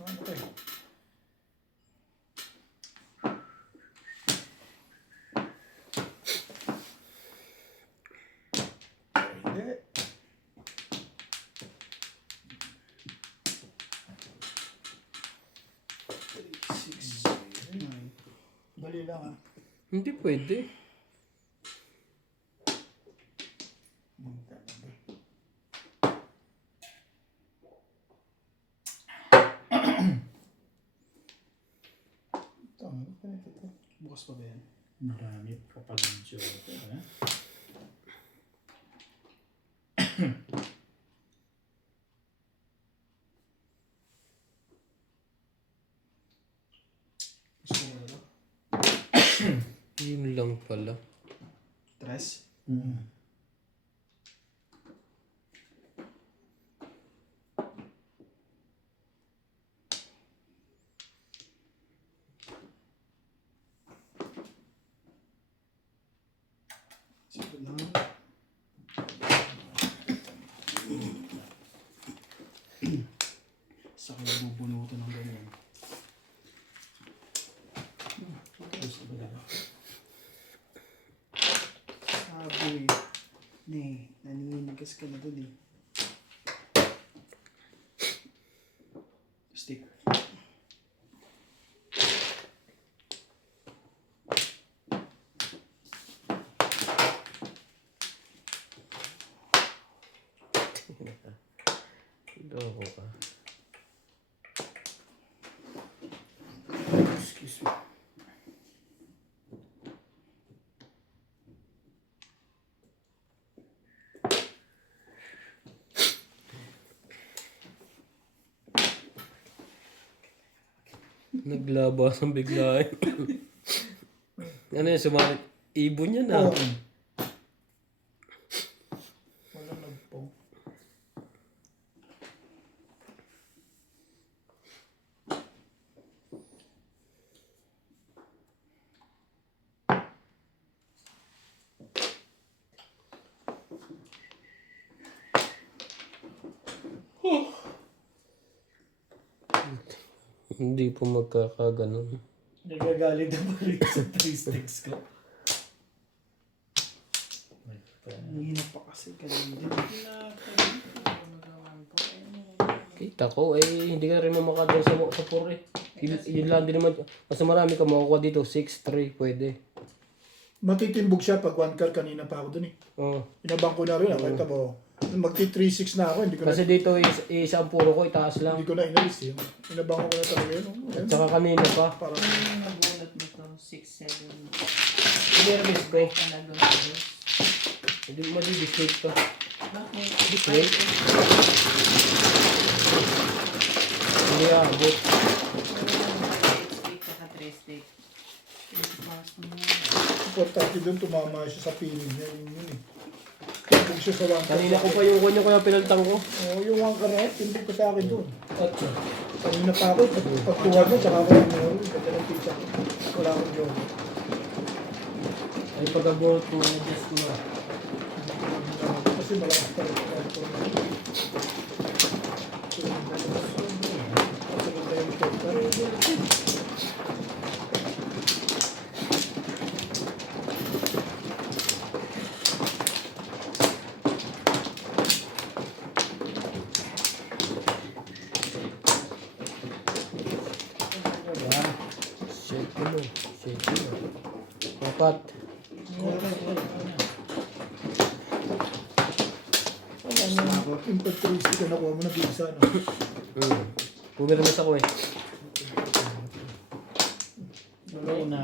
Ano kayo? Hindi. Six, nine. Dali lang ah. Hindi pwede. Bukas pa ba yan? Marami pa palang joker ha. Gusto mo na Yun lang pala. Tres? Sige lang. Sa kaya bubunuto ng ganyan. Sabi, naninigas ka na dun eh. Stick. Loko ka. Excuse me. Naglabasan bigla eh. Ano yun, sumakit? Ibon yan ah. Oo. Walang nagpo. Hindi po magkakaganon. Nagagalit na ba rin sa 3 sticks ko? Mahina pa kasi kanina. Kita ko eh, hindi ka rin mamakadal sa pure eh. Yun lang din naman. Mas marami ka makukuha dito. 6-3 pwede. Matitimbog siya pag 1 car kanina pa ako dun eh. Oh. Inabang ko na rin. Nakita mo. Magti 3-6 na ako. Hindi ko na, Kasi dito isa ang puro ko, itaas lang. hindi ko na inalis eh. Inabang ko na talaga yun. At saka kanina pa. Parang Nabunot mo to, 6, 7. Hindi na miss ko. Ka na doon sa dos. Hindi mo madi-disclate pa. Bakit? Disclate? Hindi abot. Stick ka 3 stick. importante dun tumama siya sa piling niya. Yun eh. Timbog siya sa 1 car. Kanina ko pa yung kanya kaya pinaltang ko. Oo, yung 1 car na yun, timbog ko sa akin dun. At Kanina pa ako, pagtuwag mo, tsaka ako yung meron. Ganda ng pizza ko. Wala akong joke. ay pag-abot mo, adjust mo. Kasi malakas pa rin. Shake mo. Shake mo. Apat. Impatristic ka nakuha mo na pizza, no? Pumirmas ako eh. Wala na.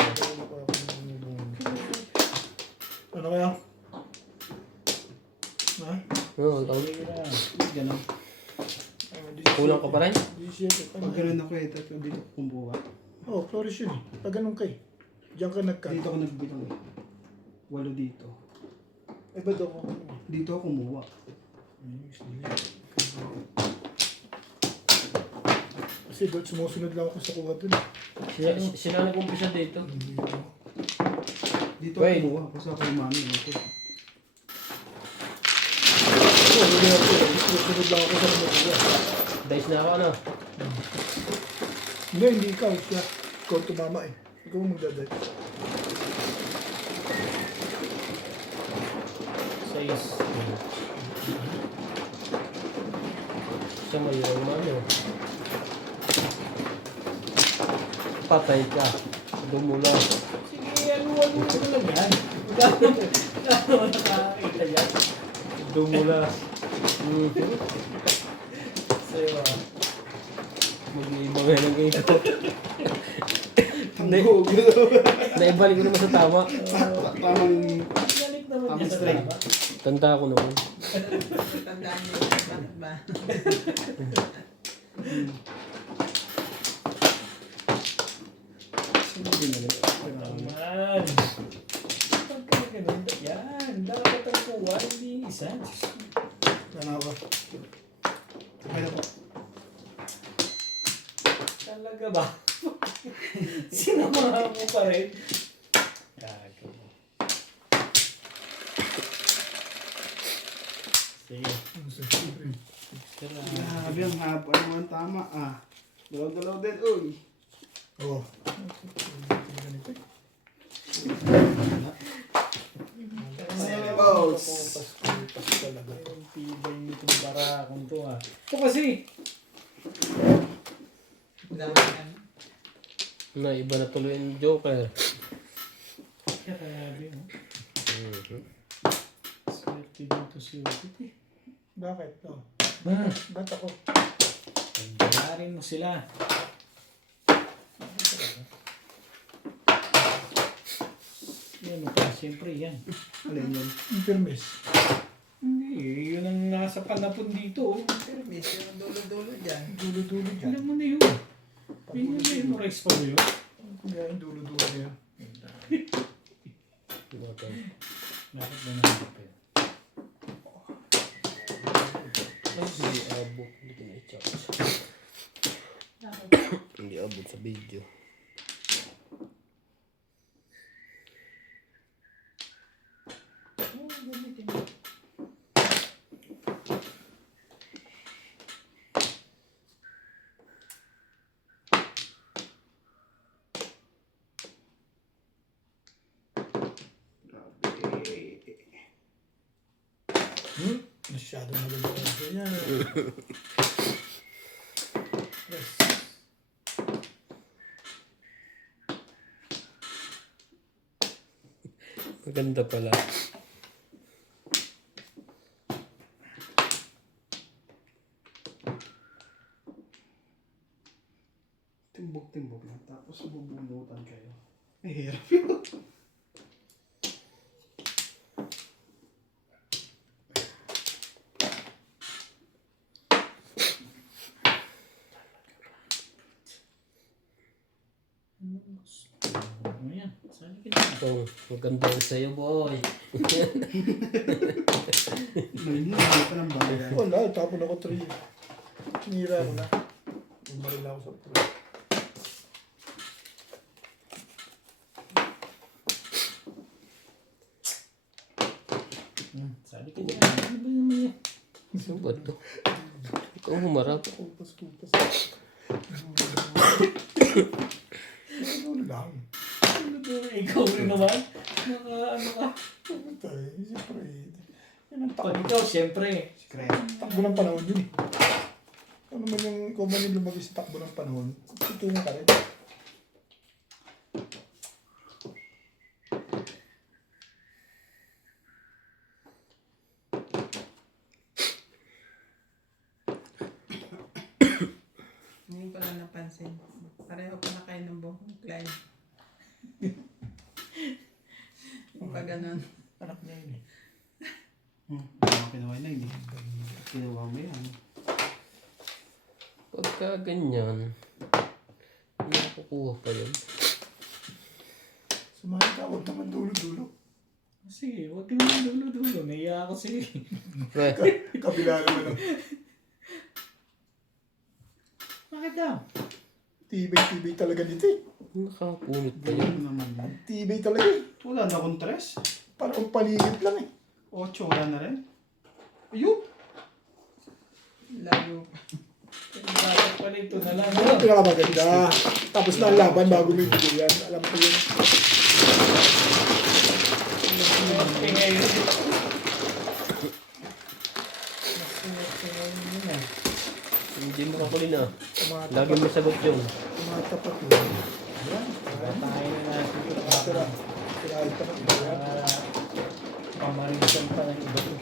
Ano kaya? Ha? Oo, Ganun. kulang ka pa rin? 17. Pag ganun ako eh, tapos dito ko kumuha. Oh, Flores yun eh. Pag ganun ka eh. Diyan ka nagka. Dito ako nagbilang eh. 8 dito. Eh, ba't ako? Dito ako kumuha. Kasi ba't sumusunod lang ako sa kuha dun. Sila nag-umpisa dito. Dito Wait. ako kumuha. Kasi ako yung mami. Ito. Oo, hindi ako. Sumusunod lang ako sa kuha. Dice na ako ano? Hindi ikaw. Siya. Ikaw tumama eh. Ikaw ang magdaday. 6. Siya may yung ano. Patay ka. Dumula. Sige, ano mo lang yan. Wala naman nakakita yan. Dumula. Sa'yo Mag-iiba nga ng ito. Hindi. Tanggog. Naibalik ko naman sa tama. Tamang Galit naman Ang yan sa straight. tama. Tanda ko naman. Tandaan niyo, bakit ba? Naman. Pagka ganun, yan. Dapat ang kuha, hindi isa. Ano ako? Kaya po. Talaga ba? Sinamahan mo pa rin. Gago. Sige. Grabe ang haba naman tama ah. Dalaw-dalaw din. Uy. Oo. Boss. Ang tibay nitong barakong to ah. Ito kasi. Dapat yan. Na iba na tuloy yung Joker. Grabe oh. Swerte dito si Utit eh. Bakit? Oh. Ah, Ba't ako? pagbayarin mo sila. Yan o pa, siyempre yan. Alin yun? Yung permis. Hindi, yun ang nasa panapon dito. Oh. Pero miss, yung dulo-dulo dyan. Dulo-dulo dyan. Alam mo na yun. Pinag-memorize pa mo yun? Kaya yung dulo-dulo niya. Bakit? Bakit ba nakakapit? Hindi abot. Hindi ko na-check. Hindi abot sa video. Masyado maganda yan. Yes. Maganda pala. Timbok-timbok lang. Tapos bubunutan kayo. Mahirap yun. Ano yan? Saan ka na? Ito, maganda yung sa'yo, boy. Hindi pa ng bayan. Wala, tapon ako 3. Sinira ko na. Umaril ako sa 3. Saan ka na? Ano ba naman yan? Ano ba ito? Ikaw humarap. Kupas. Ano lang. Ano ba? Ikaw rin naman? Ano ka? Ano tayo? Siyempre. Yan ang Pag ikaw, siyempre. Secret. takbo ng panahon yun eh. Ano man yung, kung man yung lumagay sa takbo ng panahon, tutungo ka rin. Ngayon ko lang napansin. Pareho pa na kayo ng buhok ng Clyde. Yung pa ganun. Anak niya yun eh. Baka kinuha na hindi. Kinuha mo yan. Pagka ganyan, hindi nakukuha pa yun. Sumahin ka, huwag naman dulo-dulo. Sige, huwag ka naman dulo-dulo. Naiya ako sige. Pre, Kabila naman ang Bakit daw? tibay-tibay talaga nito eh. nakapunot pa Ganyan yun. mo naman yan. Tibay talaga eh. Wala na akong tres. Parang paligid lang eh. 8 wala na rin. Ayun. Layo. Bakit pala ito na lang? Ano ang pinakamaganda? Tapos na ang laban bago may bigay yan. Alam ko yun. Okay ngayon. Mas ngayon yun eh. Hindi mo kapuli na. Lagi Tumatapat. mo sagot yun. Tumatapat yun. Ayan, patayin na natin ito. Tira. Tirahin pa ng iba yan. Pamarisan pa ng iba to.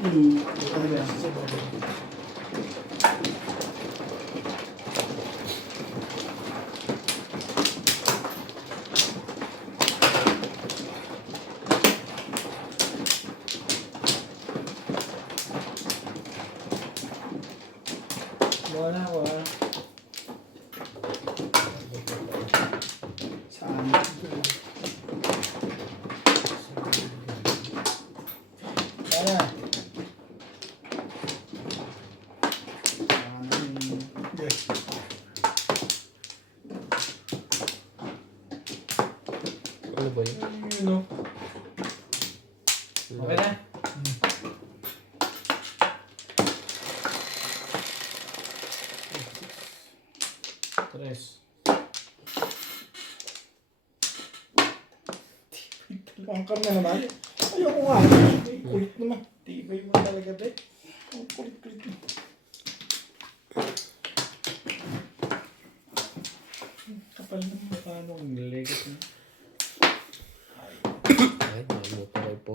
Ano yan? Sa bagay. Bawa na ako ah. Saan? Sana. Saan yun? Yes. Ano ba yun? Ayun o. Okay na? Tres. Pangkar na naman. Ayoko nga. Kulit naman. Tibay mo talaga, be. Ang kulit-kulit mo. Kapal ng mukha nung legot mo. Ay, mahal mo pa rin po.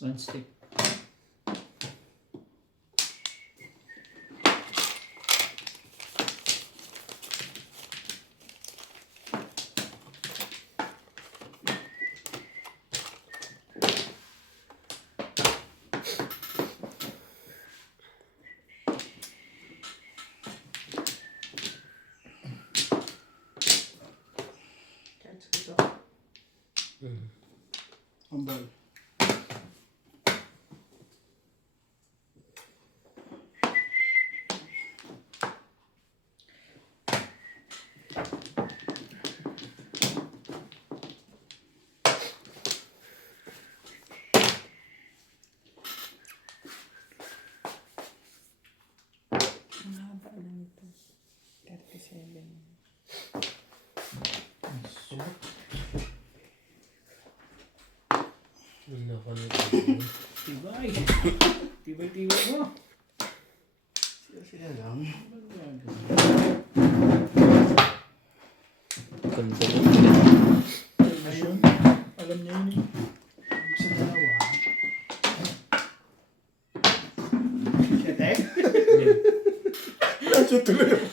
One stick. Catch ito. Ambal. Ang haba na nito. 37. Nako na Tibay. Tibay mo. Siya lang. ganda mo. Ayun. Alam niya yun eh. Sa dalawa. Siyete? Nashoot tuloy ako.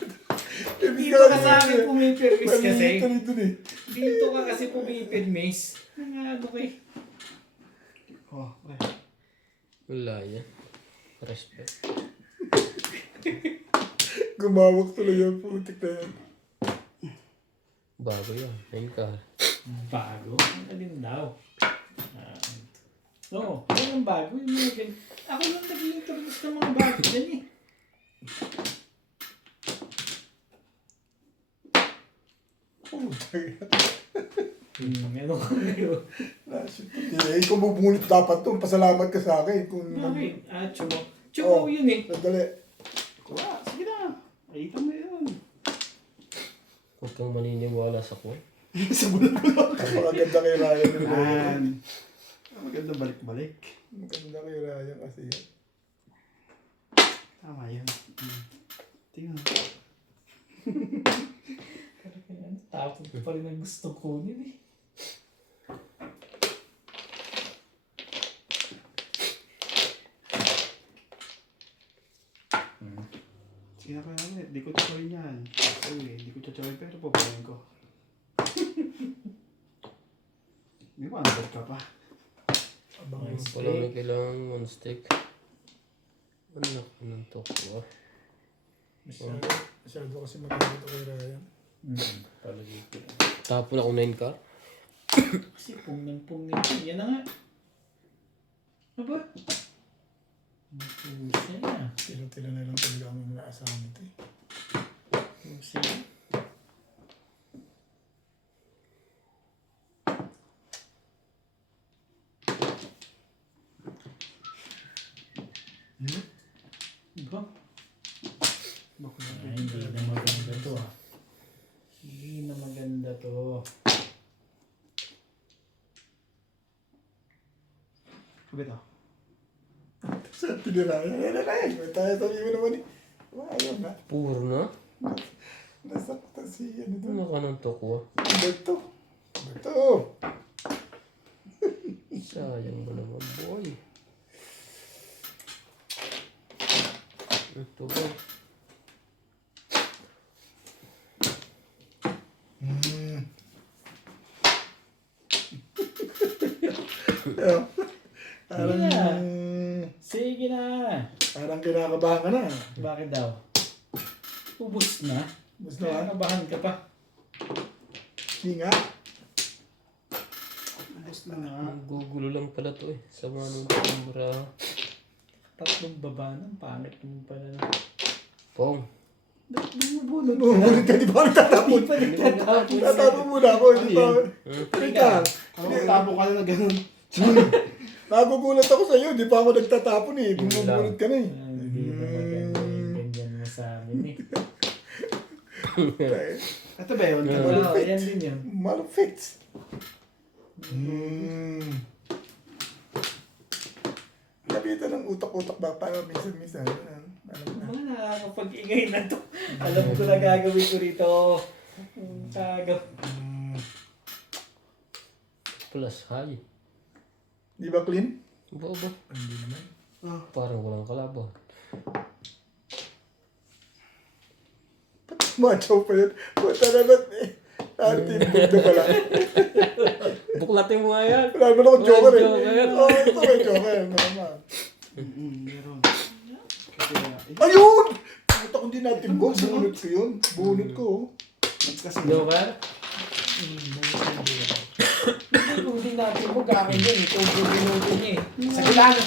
Dito ka sa akin pumipirmis kasi. Tuloy dun eh. Dito ka kasi pumipirmis. Ano ko eh. Oh, pre. Wala yan. Respect. Gumawak tuloy yung putik na yan. Bago yan. Ayun ka. Bago? Ang alin daw. Oo, ano ang bago? Yung mga ganyan. Ako lang nag-i-introduce ng mga bago dyan eh. Putik. Meron ka ngayon. Nashoot tuloy. Eh, ikaw bubunit dapat to. Pasalamat ka sa akin. Kung Bakit? Ah, chumo. Chumo yun eh. Sandali. Kuha, sige na. Ayita mo yun. Huwag kang maniniwala sa ko. Sa bulak-bulak. Maganda kay Ryan. Man. Maganda balik-balik. Maganda kay Ryan kasi yan. Tama yun. Tingnan. Tapos pa rin ang gusto ko kunin eh. Sige na kaya ulit. Di ko tutuloy yan. Ay, di ko tutuloy pero papayin ko. May 100 ka pa. Abang Nice. Wala may kailangan one stick. Ano ka ng toko ah. Masyado kasi maganda kay Ryan. Palagay ko lang. Tapon ako 9 ka. Kasi pung ng yan na nga. Aba? Pusa na. Tila-tila na lang talaga ang mga asahan nito eh. Pusa na. Aba? Ay, hindi na maganda to ah. Hindi na maganda to. Pagkat ako. Sa tinirayan. Ryan. May tayo sabi mo naman eh. Ayaw na. Puro na. Nasakta si ano to. Ano ka ng toko ah. Bato. Bato. Sayang mo naman boy. Ito ba? Parang, Sige na. Sige na. parang kinakabahan ka na. Bakit daw? Ubus na? Basta na. Nakabahan ka pa. Hindi nga. Ayos na nga. Ang gugulo lang pala to eh. Sama nung camera. Tatlong baba ng pangit mo pala na. Pong. Bumubulit ka, di ba ako tatapon? Tatapon muna ako. Hindi pa. Teka. Ako tabo ka na gano'n. Nagugulat ako sa'yo. Di pa ako nagtatapon eh. Bumubulit ka na eh. Hindi na maganda yung ganyan mo sa amin eh. Ito ba yun? Oo, yan din yun. Malupit. Kapitan ng utak-utak ba? Para minsan-minsan. Alam na. Mga nakakapag-ingay na to. Alam ko na gagawin ko rito. Tagaw. Plus high. Di ba clean? Ba ba? Hindi naman. Parang walang kalaban. Macho pa yun. Puta naman eh. Team Build na pala. Buklatin mo nga yan. Wala naman akong joker eh. Joker. Oh, ito may joker. Naman. Meron. Kaya, Ayun! Puta kung di natin box. Bunot ko yun. Bunot ko. Oh. nagkasino. Joker? Hindi natin mo gamit yun. Ito bubunutin niya eh. Sa gilano.